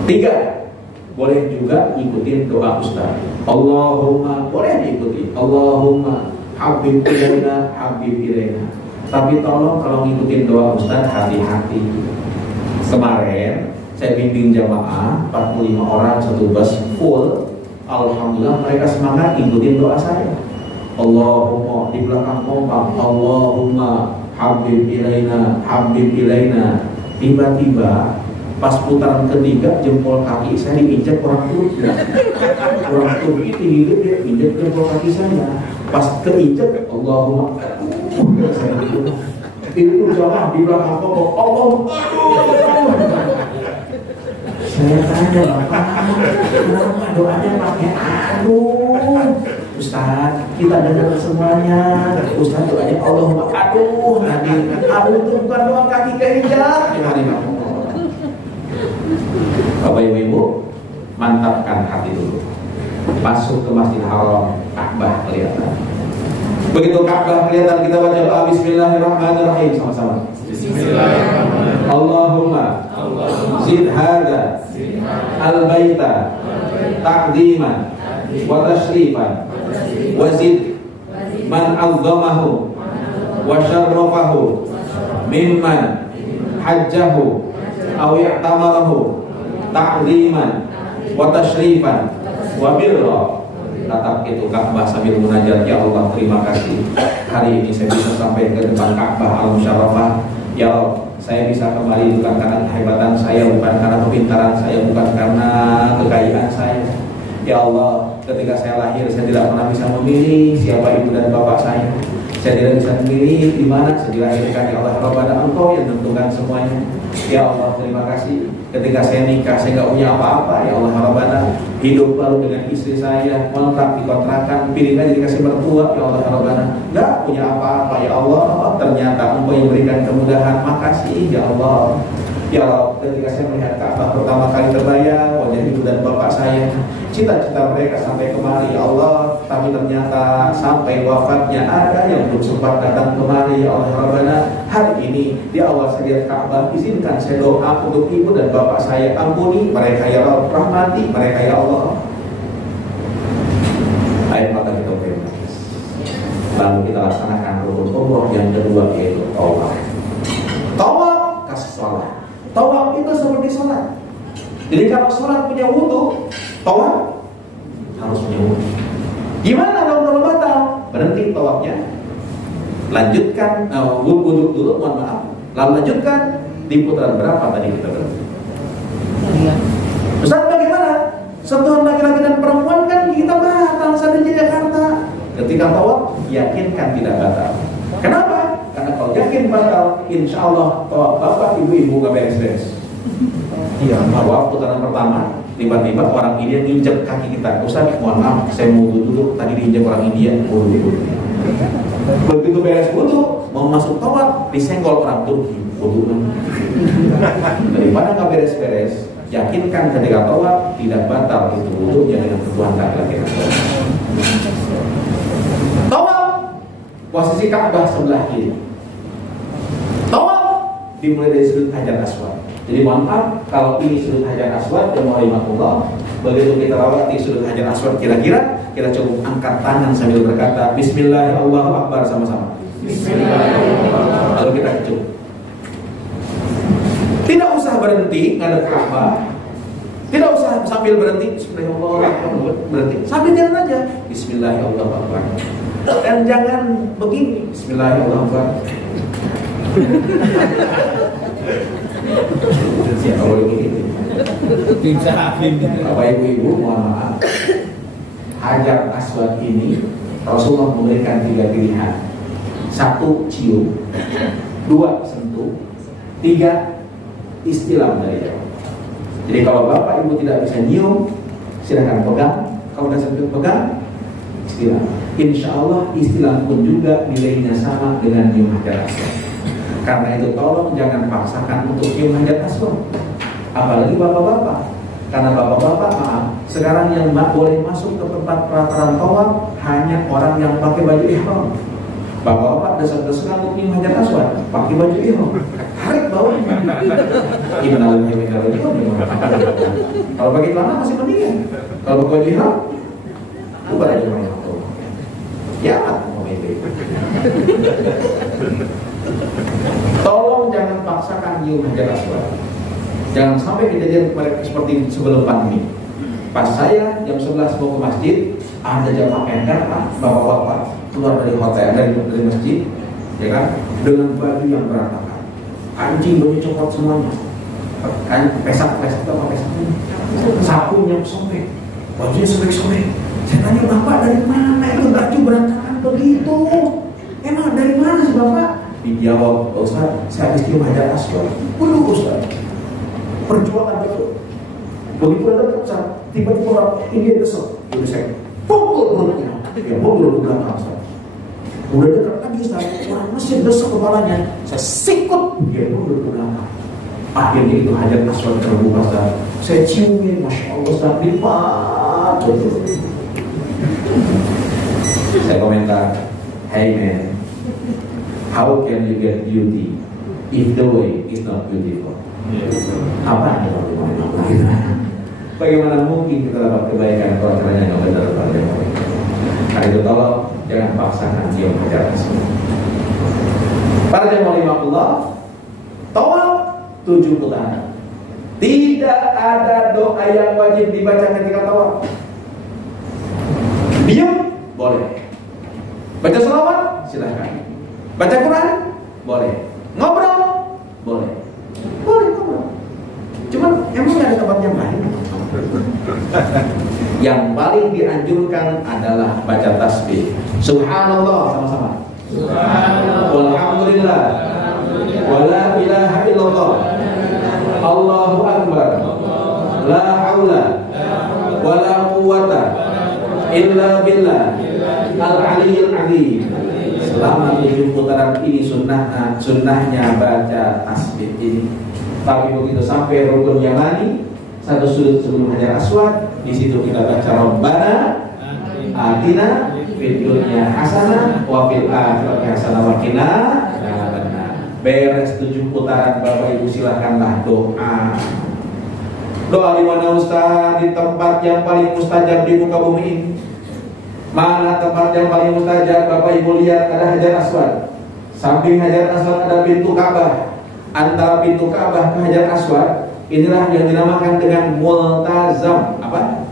3, boleh juga ikutin doa Ustaz. Allahumma, boleh diikuti. Allahumma habib ilaina, habib ilaina. Tapi tolong kalau ngikutin doa Ustaz hati-hati. Kemarin saya bimbing jamaah 45 orang satu bus full. Alhamdulillah mereka semangat ikutin doa saya. Allahumma di belakang kompak. Allahumma habib ilaina, habib ilaina. Tiba-tiba pas putaran ketiga jempol kaki saya diinjak orang Turki. Orang Turki tinggi gede injak jempol kaki saya. Pas keinjak Allahumma itu jamaah di belakang pokok Allah. Saya tanya Bapak, kenapa doanya pakai aduh? Ustaz, kita dengar semuanya. Ustaz doanya Allahumma aduh. Nanti aduh itu bukan doa kaki keinjak. Gimana Bapak Ibu, mantapkan hati dulu. Masuk ke Masjid Haram, Ka'bah kelihatan. Begitu Ka'bah kelihatan, kita baca doa Bismillahirrahmanirrahim sama-sama. Bismillahirrahmanirrahim. Allahumma zid hadza al-baita taqdiman wa tashrifan wa zid man 'azzamahu wa syarrafahu mimman hajjahu aw i'tamarahu ta'ziman wa tashrifan wa birra. Tatap itu Ka'bah sambil munajat, ya Allah terima kasih hari ini saya bisa sampai ke depan Ka'bah al-Musyarrafah. Ya Allah, saya bisa kembali bukan karena kehebatan saya, bukan karena kepintaran saya, bukan karena kekayaan saya. Ya Allah, ketika saya lahir saya tidak pernah bisa memilih siapa ibu dan bapak saya. Saya tidak bisa memilih di mana saya dilahirkan. Ya Allah, Rabbana Engkau yang menentukan semuanya. Ya Allah, terima kasih. Ketika saya nikah, saya nggak punya apa-apa. Ya Allah, Rabbana, hidup baru dengan istri saya, kontrak dikontrakan, pilih aja dikasih mertua. Ya Allah, Rabbana, nggak punya apa-apa. Ya Allah, ternyata Engkau yang berikan kemudahan. Makasih, ya Allah. Ya Allah, ketika saya melihat Ka'bah pertama kali terbayang wajah ibu dan bapak saya, cita-cita mereka sampai kemari, ya Allah, tapi ternyata sampai wafatnya ada yang belum sempat datang kemari. Ya Allah, Rabbana, hari ini di awal saya lihat Ka'bah, izinkan saya doa untuk ibu dan bapak saya, ampuni mereka ya Allah, rahmati mereka ya Allah. Ayo maka kita beriman. Lalu kita laksanakan rukun umroh yang kedua, yaitu tawaf. Tawaf kasih sholat. Tawaf itu seperti sholat. Jadi kalau sholat punya wudu, tawaf harus punya wudu. Gimana dong kalau batal? Berhenti tawafnya, lanjutkan wudu dulu, mohon maaf, lalu lanjutkan di putaran berapa tadi kita berhenti? Ustaz bagaimana? Sentuhan laki-laki dan perempuan kan kita batal saat di Jakarta. Ketika tawaf, yakinkan tidak batal. Kenapa? Karena kalau yakin batal, insya Allah tawaf bapak ibu-ibu gak beres-beres. Iya, tawaf putaran pertama, tiba-tiba orang India nginjek kaki kita. Ustaz, mohon maaf, saya mau wudu dulu. Tadi diinjek orang India, wudu. Begitu beres wudu, mau masuk tawaf, disenggol orang Turki, wudu. Daripada gak beres-beres, yakinkan ketika tawaf tidak batal itu wudunya dengan kebutuhan laki-laki. Tawaf posisi Ka'bah sebelah kiri. Tawaf dimulai dari sudut Hajar Aswad. Jadi mohon maaf kalau ini sudut Hajar Aswad dan waalaikumsalam. Begitu kita lewati sudut Hajar Aswad kira-kira kita cukup angkat tangan sambil berkata Bismillahirrahmanirrahim sama-sama. Bismillahirrahmanirrahim. Lalu kita kecup. Tidak usah berhenti ngadep Ka'bah. Tidak usah sambil berhenti Bismillahirrahmanirrahim, berhenti. Sambil jalan aja Bismillahirrahmanirrahim. Dan jangan begini Bismillahirrahmanirrahim. Siapa boleh begini? Bapak ibu-ibu mohon maaf, Hajar Aswad ini Rasulullah memberikan 3 pilihan. 1 cium, 2 sentuh, 3 istilam dari jauh. Jadi kalau bapak ibu tidak bisa nyium, silahkan pegang. Kalau sudah sampai pegang, istilam. Insya Allah istilam pun juga nilainya sama dengan nyium Hajar Aswad. Karena itu tolong jangan paksakan untuk nyium hajat aswad. Apalagi bapak-bapak. Karena bapak-bapak, maaf, sekarang yang boleh masuk ke tempat pelataran tawaf hanya orang yang pakai baju ihram. Bapak-bapak desek-desekan untuk nyium hajat aswad, pakai baju ihram, tarik bawahnya. Kalau pakai celana masih mendingan. Kalau pakai baju ihram, bukan aja banyak. Ya, tolong jangan paksakan nyium hajat aswad. Jangan sampai kejadian seperti sebelum pandemi. Pas saya jam 11 mau ke masjid, ada jamaah pendek, bapak-bapak keluar dari hotel, dari masjid, ya kan, dengan baju yang berantakan, anjing baju coklat semuanya, kan pesak-pesak apa pesaknya, sapunya sobek, bajunya sobek-sobek. Saya tanya, bapak dari mana itu baju berantakan begitu? Emang dari mana sih bapak? Dijawab, Ustaz, saya habis nyium hajat aswad. Waduh Ustaz, perjuangan betul. Begitu ada dekat, tiba-tiba orang ini desek, udah saya pukul perutnya, ya pukul di belakang Ustaz. Udah dekat lagi Ustaz, orang mesin desek kepalanya, saya sikut, dia pukul di belakang. Akhirnya itu hajat aswad terbuka Ustaz. Saya ciumin, Masya Allah Ustaz, lipat betul. Saya komentar, hey man, how can you get beauty if the way is not beautiful? Apa yang kita lakukan? Bagaimana mungkin kita dapat kebaikan kalau caranya nggak benar? Karena itu tolong jangan paksakan nyium hajat aswad. Para jemaah Allah, tawaf 7 putaran. Tidak ada doa yang wajib dibaca ketika tawaf. Diam boleh. Baca selawat silahkan. Baca Quran boleh. Ngobrol boleh. Boleh ngobrol. Cuman emang ada tempat yang lain. Yang paling dianjurkan adalah baca tasbih. Subhanallah sama-sama. Subhanallah. Walhamdulillah. Wala ilaha illallah. Allahu akbar. La haula wala quwwata illa billah al-aliyyil azim. Selama 7 putaran ini sunnahnya baca tasbih ini. Tapi begitu sampai rukun yamani, satu sudut sebelum hajar aswad, di situ kita baca Rabbana atina fid dunya hasanah wa fil akhirati hasanah wa qina adzabannar. Beres 7 putaran, Bapak Ibu silahkanlah doa. Doa di mana Ustaz? Di tempat yang paling mustajab di muka bumi ini. Mana tempat yang paling mustajab? Bapak Ibu lihat, ada hajar aswad. Samping hajar aswad ada pintu Ka'bah. Antara pintu Ka'bah ke hajar aswad, inilah yang dinamakan dengan multazam. Apa?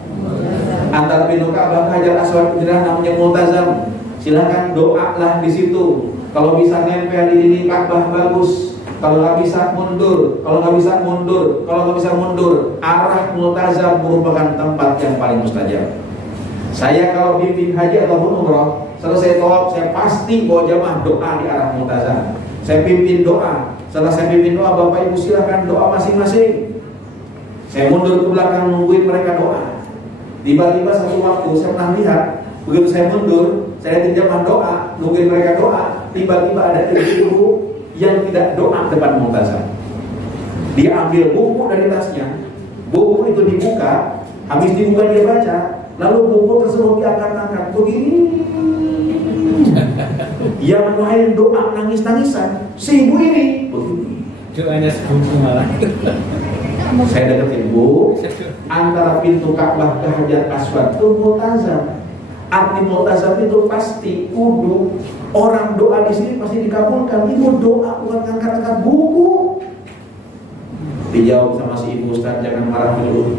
Antara pintu Ka'bah ke hajar aswad, inilah namanya multazam. Silahkan doalah di situ. Kalau bisa nempel di dinding Ka'bah bagus. Kalau nggak bisa mundur, kalau nggak bisa mundur, kalau nggak bisa mundur, arah multazam merupakan tempat yang paling mustajab. Saya kalau bimbing haji ataupun umroh, selesai tawaf saya pasti bawa jamaah doa di arah multazam. Saya pimpin doa. Setelah saya pimpin doa, Bapak Ibu silahkan doa masing-masing. Saya mundur ke belakang nungguin mereka doa. Tiba-tiba satu waktu saya pernah lihat, begitu saya mundur, saya jamaah doa, nungguin mereka doa. Tiba-tiba ada ibu yang tidak doa depan multazam. Dia ambil buku dari tasnya, buku itu dibuka, habis dibuka dia baca, lalu buku tersebut diangkat-angkat begini. Yang lain doa nangis-nangisan, si ibu ini begini. Doanya sebuku malah. Saya deketin, Bu, antara pintu Ka'bah ke hajar aswad itu multazam. Arti multazam itu pasti kudu orang doa di sini pasti dikabulkan. Ibu doa bukan angkat-angkat buku. Dijawab sama si ibu, Ustaz jangan marah dulu.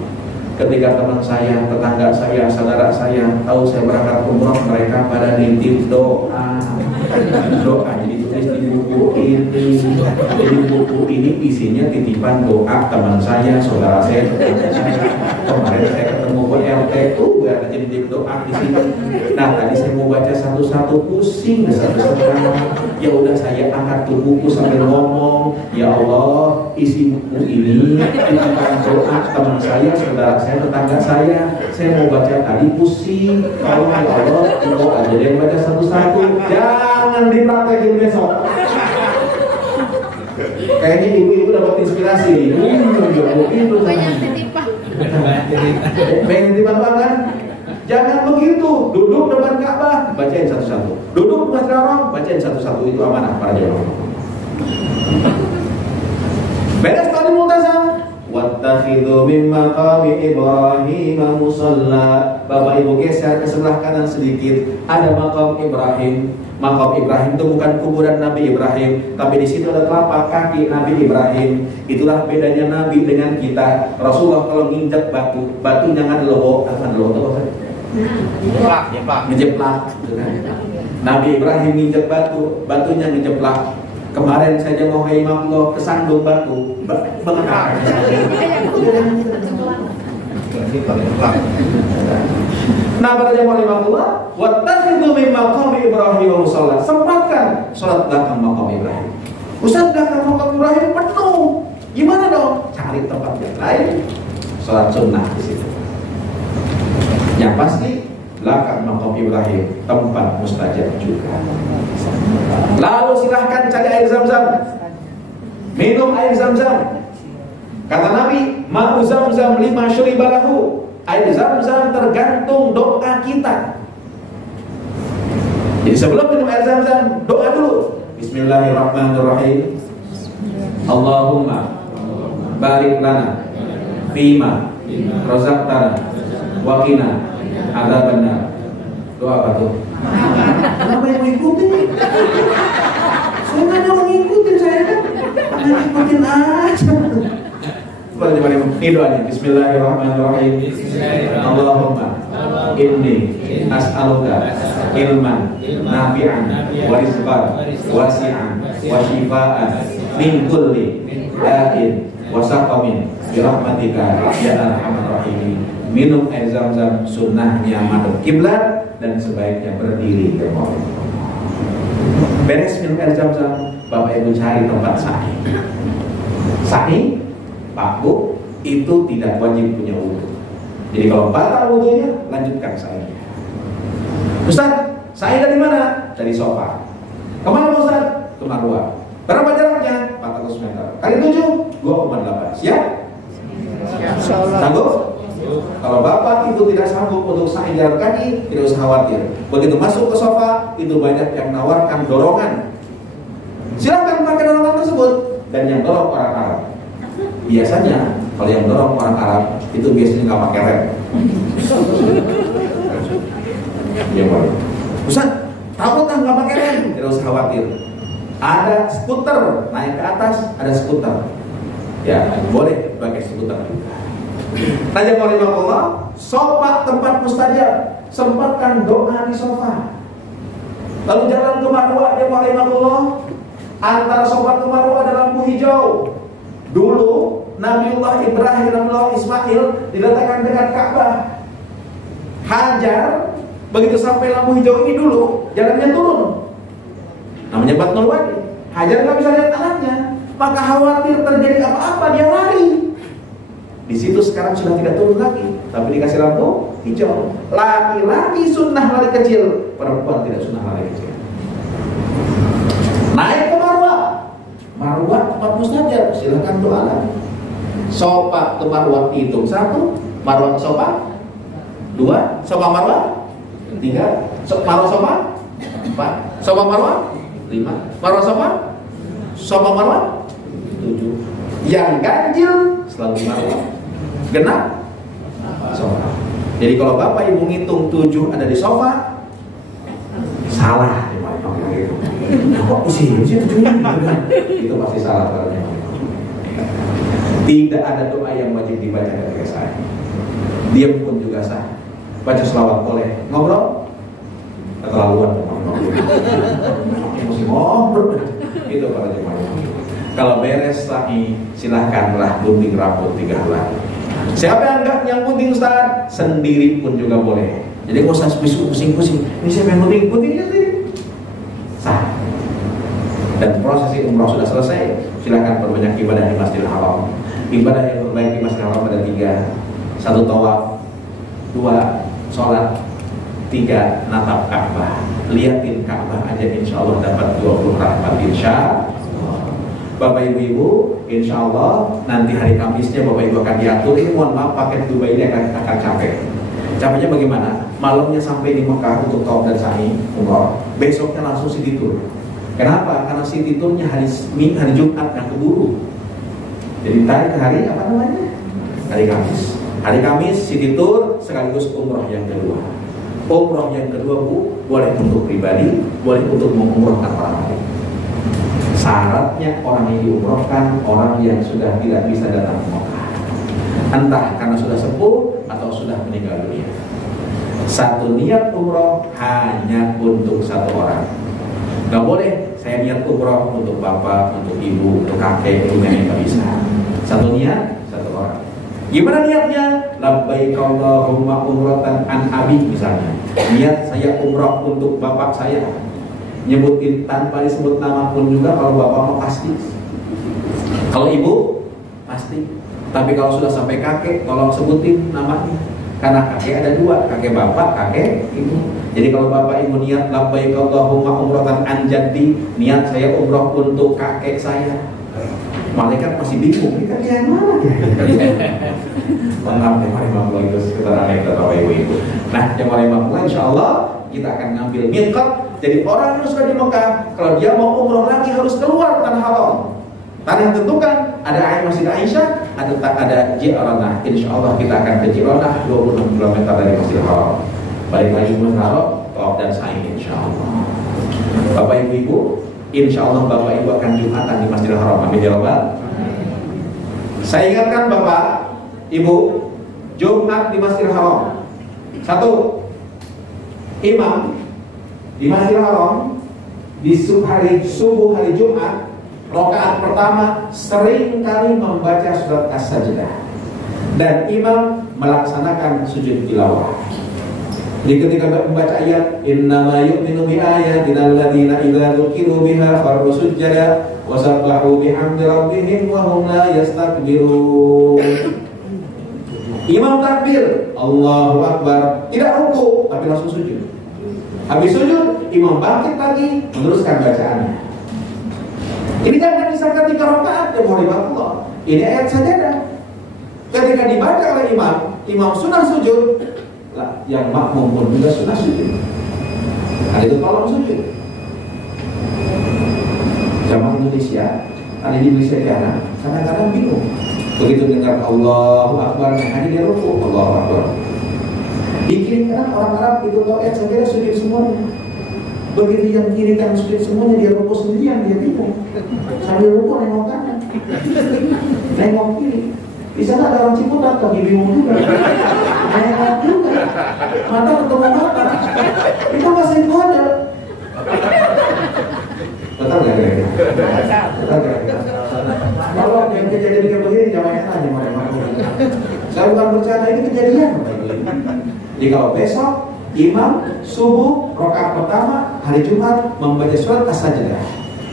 Ketika teman saya, tetangga saya, saudara saya tahu saya berangkat umroh, mereka pada nitip doa. Doa jadi tulis di buku ini. Jadi buku ini isinya titipan doa teman saya, saudara saya, tetangga saya. Kemarin saya ketemu PLT tuh ada jadi doa di sini. Nah tadi saya mau baca satu-satu, pusing satu-satu. Ya udah saya angkat tuh buku sambil ngomong, ya Allah isi buku ini titipan doa teman saya, saudara saya, tetangga saya mau baca tadi pusing. Kalau ya Allah mau aja yang baca satu-satu, jangan dipraktekin besok. Kayaknya ibu-ibu dapat inspirasi. Banyak titipan. Pengen tiba-tiba kan? Jangan begitu. Duduk depan Ka'bah, bacain satu-satu. Duduk di Masjidil Haram, bacain satu-satu. Itu amanah para jemaah. Beres tadi multazam. Wattakhidhu min maqami Ibrahim musalla. Bapak Ibu geser ke sebelah kanan sedikit. Ada makam Ibrahim. Makam Ibrahim itu bukan kuburan Nabi Ibrahim, tapi di situ ada telapak kaki Nabi Ibrahim. Itulah bedanya Nabi dengan kita. Rasulullah kalau nginjak batu, batunya nggak lobo, apa lobo? Ngejeplak. Nabi Ibrahim nginjak batu, batunya ngejeplak. Kemarin saja mau Allah kesandung batu, mengakar. Nah, para jemaah rahimahullah, wattakhidhu min maqami Ibrahim musalla. Sempatkan salat belakang makam Ibrahim. Ustaz, belakang makam Ibrahim penuh. Gimana dong? Cari tempat yang lain. Salat sunnah di situ. Yang pasti belakang makam Ibrahim tempat mustajab juga. Lalu silahkan cari air Zam-Zam. Minum air Zam-Zam. Kata Nabi, ma'u Zam-Zam lima syuribalahu. Air Zam-Zam tergantung doa kita. Jadi sebelum minum air Zam-Zam, doa dulu. Bismillahirrahmanirrahim. Allahumma barik lana fima razaqtana wa qina adzabannar. Doa apa tuh? Kenapa yang mengikuti? Saya nggak ada mengikuti, saya kan ngikutin aja. Ini doanya. Bismillahirrahmanirrahim. Allahumma inni as'aluka ilman nafi'an wa rizqan wasi'an wa shifaan min kulli da'in wa saqamin bi rahmatika ya arhamar rahimin. Minum air Zam-Zam, sunnahnya madhab kiblat dan sebaiknya berdiri ke bawah. Beres minum air Zam-Zam, Bapak Ibu cari tempat sa'i. Sa'i, Pak Bu, itu tidak wajib punya wudhu. Jadi kalau batal wudhunya, lanjutkan sa'inya. Ustaz, sa'i dari mana? Dari sofa. Kemana Ustaz? Ke Marwah. Berapa jaraknya? 400 meter. Kali 7, 2,8. Siap? Sanggup? Kalau bapak itu tidak sanggup untuk sa'i jalan kaki, tidak usah khawatir. Begitu masuk ke sofa, itu banyak yang menawarkan dorongan. Silakan pakai dorongan tersebut. Dan yang dorong orang Arab. Biasanya kalau yang dorong orang Arab itu biasanya nggak pakai rem. Ya boleh. Ustaz, takut nggak pakai rem? Tidak usah khawatir. Ada skuter naik ke atas, ada skuter. Ya boleh pakai skuter juga. Tanya Allah, sofa tempat mustajab, sempatkan doa di sofa. Lalu jalan ke Marwah, dia Allah, antara sofa ke Marwah ada lampu hijau. Dulu Nabiullah Ibrahim, Nabiullah Ismail diletakkan dekat Ka'bah. Hajar begitu sampai lampu hijau ini dulu, jalannya turun. Namanya Batnul Wadi. Hajar nggak bisa lihat anaknya, maka khawatir terjadi apa-apa dia lari. Di situ sekarang sudah tidak turun lagi, tapi dikasih lampu hijau. Laki-laki sunnah lari kecil, perempuan tidak sunnah lari kecil. Naik ke Marwah. Marwah tempat mustajab, silakan doa lagi. Sofa ke Marwah hitung 1, Marwah ke sofa 2, sofa Marwah 3, Marwah sofa 4, sofa Marwah 5, Marwah sofa Marwah 7. Yang ganjil selalu Marwah, genap sofa. Jadi kalau bapak ibu ngitung 7 ada di sofa, salah. Kok pusing sih 7-nya? Itu pasti salah caranya. Tidak ada doa yang wajib dibaca ketika sah. Diam pun juga sah. Baca selawat boleh. Ngobrol keterlaluan. Mesti ngobrol. Itu para jemaah. Kalau beres sa'i, silahkanlah gunting rambut 3 helai. Siapa yang gunting Ustaz? Sendiri pun juga boleh. Jadi nggak usah pusing-pusing. Ini siapa yang guntingnya sendiri? Sah. Dan prosesi umroh sudah selesai, silahkan berbanyak ibadah di Masjidil Haram. Ibadah yang terbaik di Masjidil Haram ada 3. 1 tawaf, 2 sholat, 3 natap Ka'bah. Liatin Ka'bah aja insya Allah dapat 20 rahmat insya Allah. Bapak Ibu, insya Allah nanti hari Kamisnya Bapak Ibu akan diatur. Ini mohon maaf paket Dubai ini akan capek. Capeknya bagaimana? Malamnya sampai di Mekah untuk tawaf dan sa'i umrah. Besoknya langsung city tour. Kenapa? Karena city tournya hari Jumat yang keburu. Jadi tarik ke hari apa namanya? Hari Kamis. Hari Kamis city tour sekaligus umrah yang kedua. Umrah yang kedua Bu, boleh untuk pribadi, boleh untuk mengumrahkan orang lain. Syaratnya orang yang diumrohkan orang yang sudah tidak bisa datang ke Mekah, entah karena sudah sepuh atau sudah meninggal dunia. Satu niat umroh hanya untuk satu orang. Gak boleh saya niat umroh untuk bapak, untuk ibu, untuk kakek, punya yang gak bisa. Satu niat satu orang. Gimana niatnya? Labbaik Allahumma umratan an abi misalnya. Niat saya umroh untuk bapak saya. Nyebutin tanpa disebut nama pun juga, kalau bapak mau pasti, kalau ibu pasti. Tapi kalau sudah sampai kakek, tolong sebutin namanya, karena kakek ada dua, kakek bapak, kakek ibu. Jadi kalau bapak ibu niat labbaik Allahumma umratan an jaddi, niat saya umroh untuk kakek saya, malaikat masih bingung, ini kakek yang mana ya? Mantap ya, mari mampu itu sekitar aneh bapak ibu. Nah, yang paling mampu insya Allah kita akan ngambil miqat. Jadi orang yang sudah di Mekah, kalau dia mau umroh lagi harus keluar tanah haram. Tanah yang tentukan, ada air Masjid Aisyah, ada Ji'ranah. Insya Allah kita akan ke Ji'ranah 26 km dari Masjidil Haram. Balik lagi Masjidil Haram, tawaf dan sa'i insya Allah. Bapak ibu, insya Allah bapak ibu akan Jumatan di Masjidil Haram. Amin ya Rabbal. Saya ingatkan bapak, ibu, Jumat di Masjidil Haram. Satu, imam di Masjidil Haram di subuh hari Jumat, rakaat pertama sering kali membaca surat As-Sajdah dan imam melaksanakan sujud tilawah. Jadi ketika membaca ayat innama yu'minu bi ayatina alladziina idza dzukiru biha kharru sujada wa sabbahu bihamdi rabbihim wa hum la yastakbirun. Imam takbir, Allahu Akbar, tidak ruku tapi langsung sujud. Habis sujud, imam bangkit lagi, meneruskan bacaannya. Ini jangan disangka 3 rakaat ya Allah. Ini ayat sajadah. Ketika dibaca oleh imam sunnah sujud, lah, yang makmum pun juga sunnah sujud. Nah, itu tolong sujud. Jamaah Indonesia, ada di Indonesia kadang-kadang bingung. Begitu dengar Allahu Akbar, hanya dia ruku, Allahu Akbar. Di kiri kanan orang Arab itu tahu saya kira sujud semuanya. Begitu yang kiri kan sujud semuanya, dia ruku sendirian, dia bingung. Sambil ruku nengok kanan, nengok kiri. Di sana ada orang Ciputat, lagi bingung juga. Nengok juga, mata ketemu mata. Itu masih model. Betul nggak kira-kira? Betul nggak? Kalau yang kejadian kayak begini, jangan aja marah-marah. Saya bukan bercanda, ini kejadian. Jadi kalau besok imam subuh rakaat pertama hari Jumat membaca surat As-Sajdah.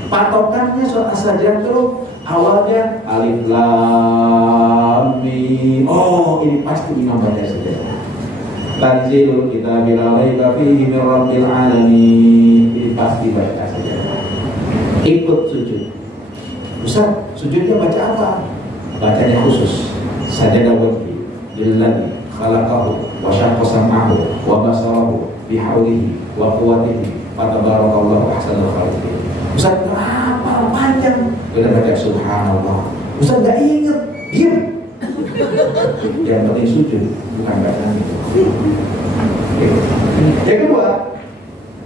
Patokannya surat As-Sajdah itu awalnya alif lam mim. Oh, ini pasti imam baca saja. Tanzilul kitabi la raiba fihi min rabbil alamin. Ini pasti baca saja. Ikut sujud. Ustaz, sujudnya baca apa? Bacanya khusus. Sajadah wajhi lillazi khalaqahu wa syaqqa sam'ahu wa basarahu bihaulihi wa quwwatihi fatabarakallahu ahsanul khaliqin. Ustaz, apa panjang? Udah baca subhanallah. Ustaz enggak ingat, diam. Yang penting sujud, bukan bacaan itu. Yang kedua,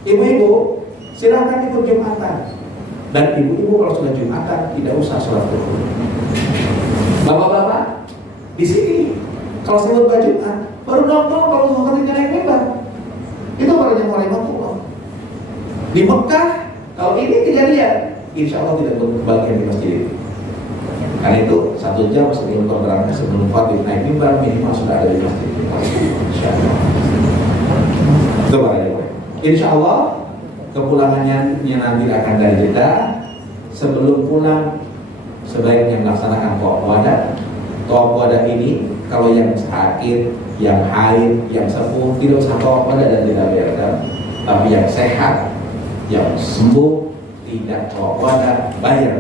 ibu-ibu silakan ikut Jumatan. Dan ibu-ibu kalau sudah Jumatan tidak usah sholat duhur. Bapak-bapak di sini kalau saya buat Jumat baru nongkrong kalau zuhurnya naik mimbar. Itu baru yang mulai nongkrong. Di Mekah kalau ini kejadian, insya Allah tidak berbagian di masjid itu. Karena itu 1 jam sebelum berangkat sebelum khatib naik mimbar minimal sudah ada di masjid. Insya Allah. Itu baru. Insya Allah kepulangannya nanti akan dari Jeddah. Sebelum pulang sebaiknya melaksanakan tawaf wada. Tawaf wada ini kalau yang sakit, yang haid, yang sepuh tidak usah tawaf wada dan tidak bayar. Tapi yang sehat, yang sembuh tidak tawaf wada, bayar.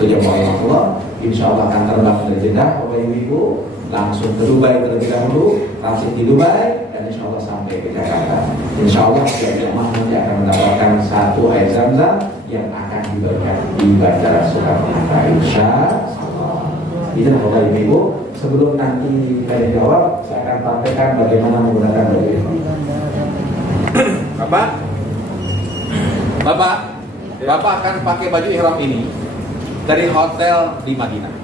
Itu jamaah Allah, insya Allah akan terbang dari Jeddah, Bapak Ibu, langsung ke Dubai terlebih dahulu, transit di Dubai, dan insya Allah sampai ke Jakarta. Insya Allah setiap jamaah nanti akan mendapatkan satu air zam-zam yang akan diberikan di Bandara Soekarno-Hatta. Insya Allah. Itu Bapak Ibu. Sebelum nanti saya jawab, saya akan praktekkan bagaimana menggunakan baju ihram. Bapak akan pakai baju ihram ini dari hotel di Madinah.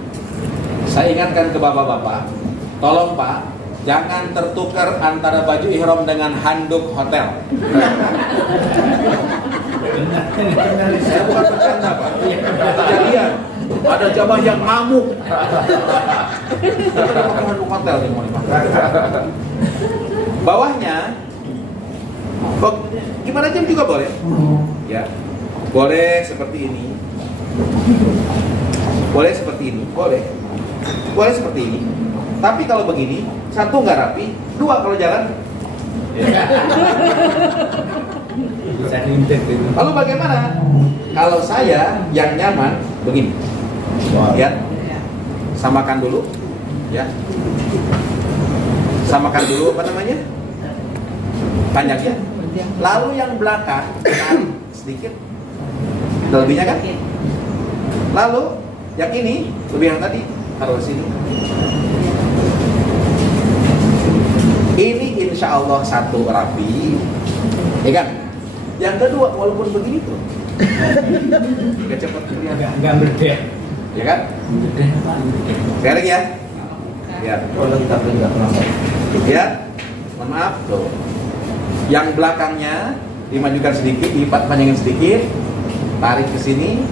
Saya ingatkan ke bapak-bapak, tolong Pak, jangan tertukar antara baju ihram dengan handuk hotel. Saya bukan bercanda Pak. Kejadian ada jamaah yang ngamuk. Kita pakai handuk hotel nih, mau dipakai. Bawahnya, gimana aja juga boleh. Ya, boleh seperti ini. Boleh seperti ini, boleh seperti ini. Tapi kalau begini, satu nggak rapi, dua kalau jalan. Lalu bagaimana? Kalau saya yang nyaman begini, ya, samakan dulu, ya, samakan dulu apa namanya, panjangnya. Lalu yang belakang tarik sedikit, lebihnya kan? Lalu yang ini lebih yang tadi taruh sini. Ini insya Allah satu rapi, ya kan? Yang kedua walaupun begini tuh, nggak cepat Nggak berdeh. ya kan? Sekali lagi ya. Ya. Ya. Mohon maaf tuh. Yang belakangnya dimajukan sedikit, dilipat panjangin sedikit, tarik ke sini.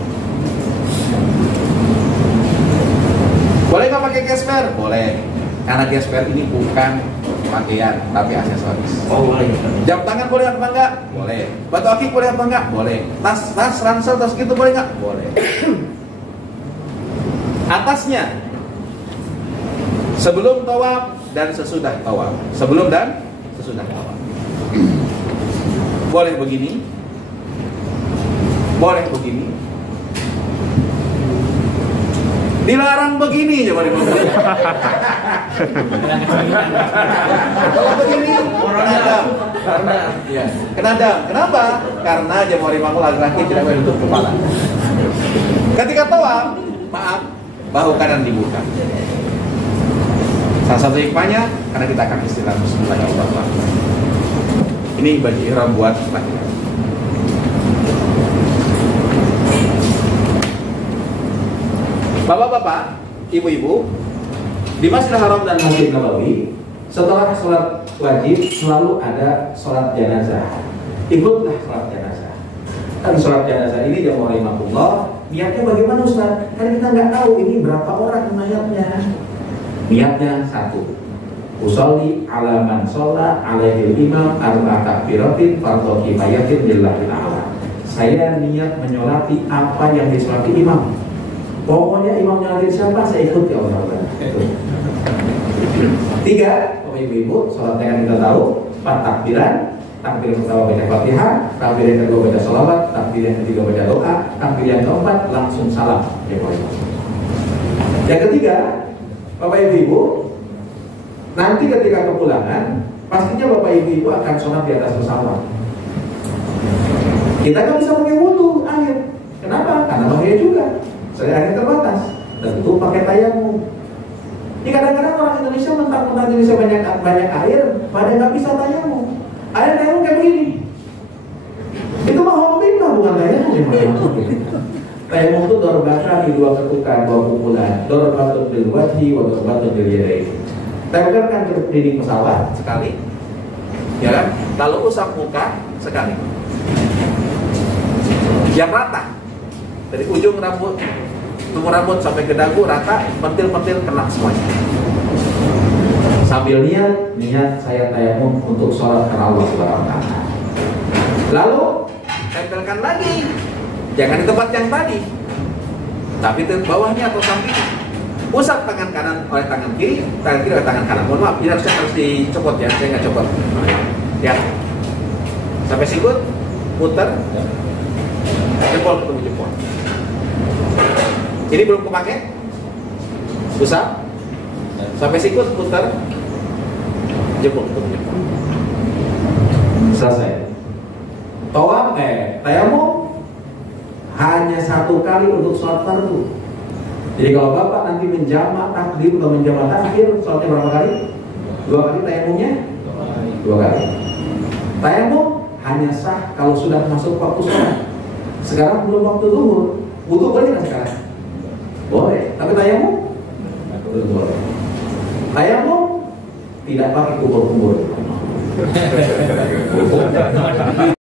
Boleh nggak pakai gesper? Boleh. Karena gesper ini bukan pakaian, tapi aksesoris. Oh, boleh. Jam tangan boleh apa enggak? Boleh. Batu akik boleh apa enggak? Boleh. Tas, ransel, tas gitu boleh enggak? Boleh. Atasnya sebelum tawaf dan sesudah tawaf. Sebelum dan sesudah tawaf. Boleh begini. Boleh begini. Dilarang begini coba dibilang. Kalau begini kena dam. Ya, kena dam. Kenapa? Karena jemaah imam laki-laki tidak boleh tutup kepala. Ketika tawaf, maaf, bahu kanan dibuka. Salah satu hikmahnya karena kita akan istirahat bismillahirrahmanirrahim. Ini baju ihram buat laki-laki. Bapak-bapak, ibu-ibu, Di Masjidil Haram dan Masjid Nabawi, setelah sholat wajib selalu ada sholat jenazah. Ikutlah sholat jenazah. Kan sholat jenazah ini jamaah rahimahullah, niatnya bagaimana Ustaz? Kan kita nggak tahu ini berapa orang mayatnya. Niatnya satu, usolli ala man sholla alaihi imam arba'a takbiratin fardhu kifayatin lillahi ta'ala. Saya niat menyolati apa yang disolati imam. Pokoknya imam nyolatin siapa saya ikut ya Allah. Tiga, Bapak Ibu, sholat yang kita tahu 4 takbiran. Takbir yang pertama baca Fatihah, takbir yang kedua baca sholawat, takbir yang ketiga baca doa, takbir yang keempat langsung salam. Ya, yang ketiga, Bapak Ibu, nanti ketika kepulangan, pastinya Bapak Ibu akan sholat di atas pesawat. Kita nggak bisa pakai wudu air. Kenapa? Karena bahaya juga. Saya airnya terbatas. Tentu pakai tayamum. Ini kadang-kadang orang Indonesia mentang-mentang Indonesia banyak air, pada nggak bisa tayamum. Air tayamum kayak begini. Itu mah hobi lah, bukan tayamum. Tayamum itu dorbatkan di 2 ketukan, 2 pukulan. Dorbatun bil wajhi wa dorbatun bil yadain. Tayamum kan ke dinding pesawat sekali, ya kan? Lalu usap muka sekali. Yang rata dari ujung rambut, tumbuh rambut sampai ke dagu rata, pentil-pentil kena semuanya. Sambil niat saya tayamum untuk sholat karena Allah Subhanahu wa taala. Lalu tempelkan lagi, jangan di tempat yang tadi, tapi di bawahnya atau samping. Usap tangan kanan oleh tangan kiri oleh tangan kanan. Mohon maaf, ini harus dicopot ya, saya nggak copot. Ya, sampai sikut, putar, jempol ketemu jempol. Ini belum kepake? Usap? Sampai sikut putar? Jempol. Selesai. Tawaf, tayamum hanya satu kali untuk sholat fardu. Jadi kalau Bapak nanti menjamak takdim atau menjamak takhir, sholatnya berapa kali? 2 kali tayamumnya? 2 kali. Tayamum hanya sah kalau sudah masuk waktu sholat. Sekarang belum waktu zuhur. Wudu boleh nggak sekarang? Boleh. Tapi tayamum? Belum boleh. Tayamum tidak pakai kubur-kubur.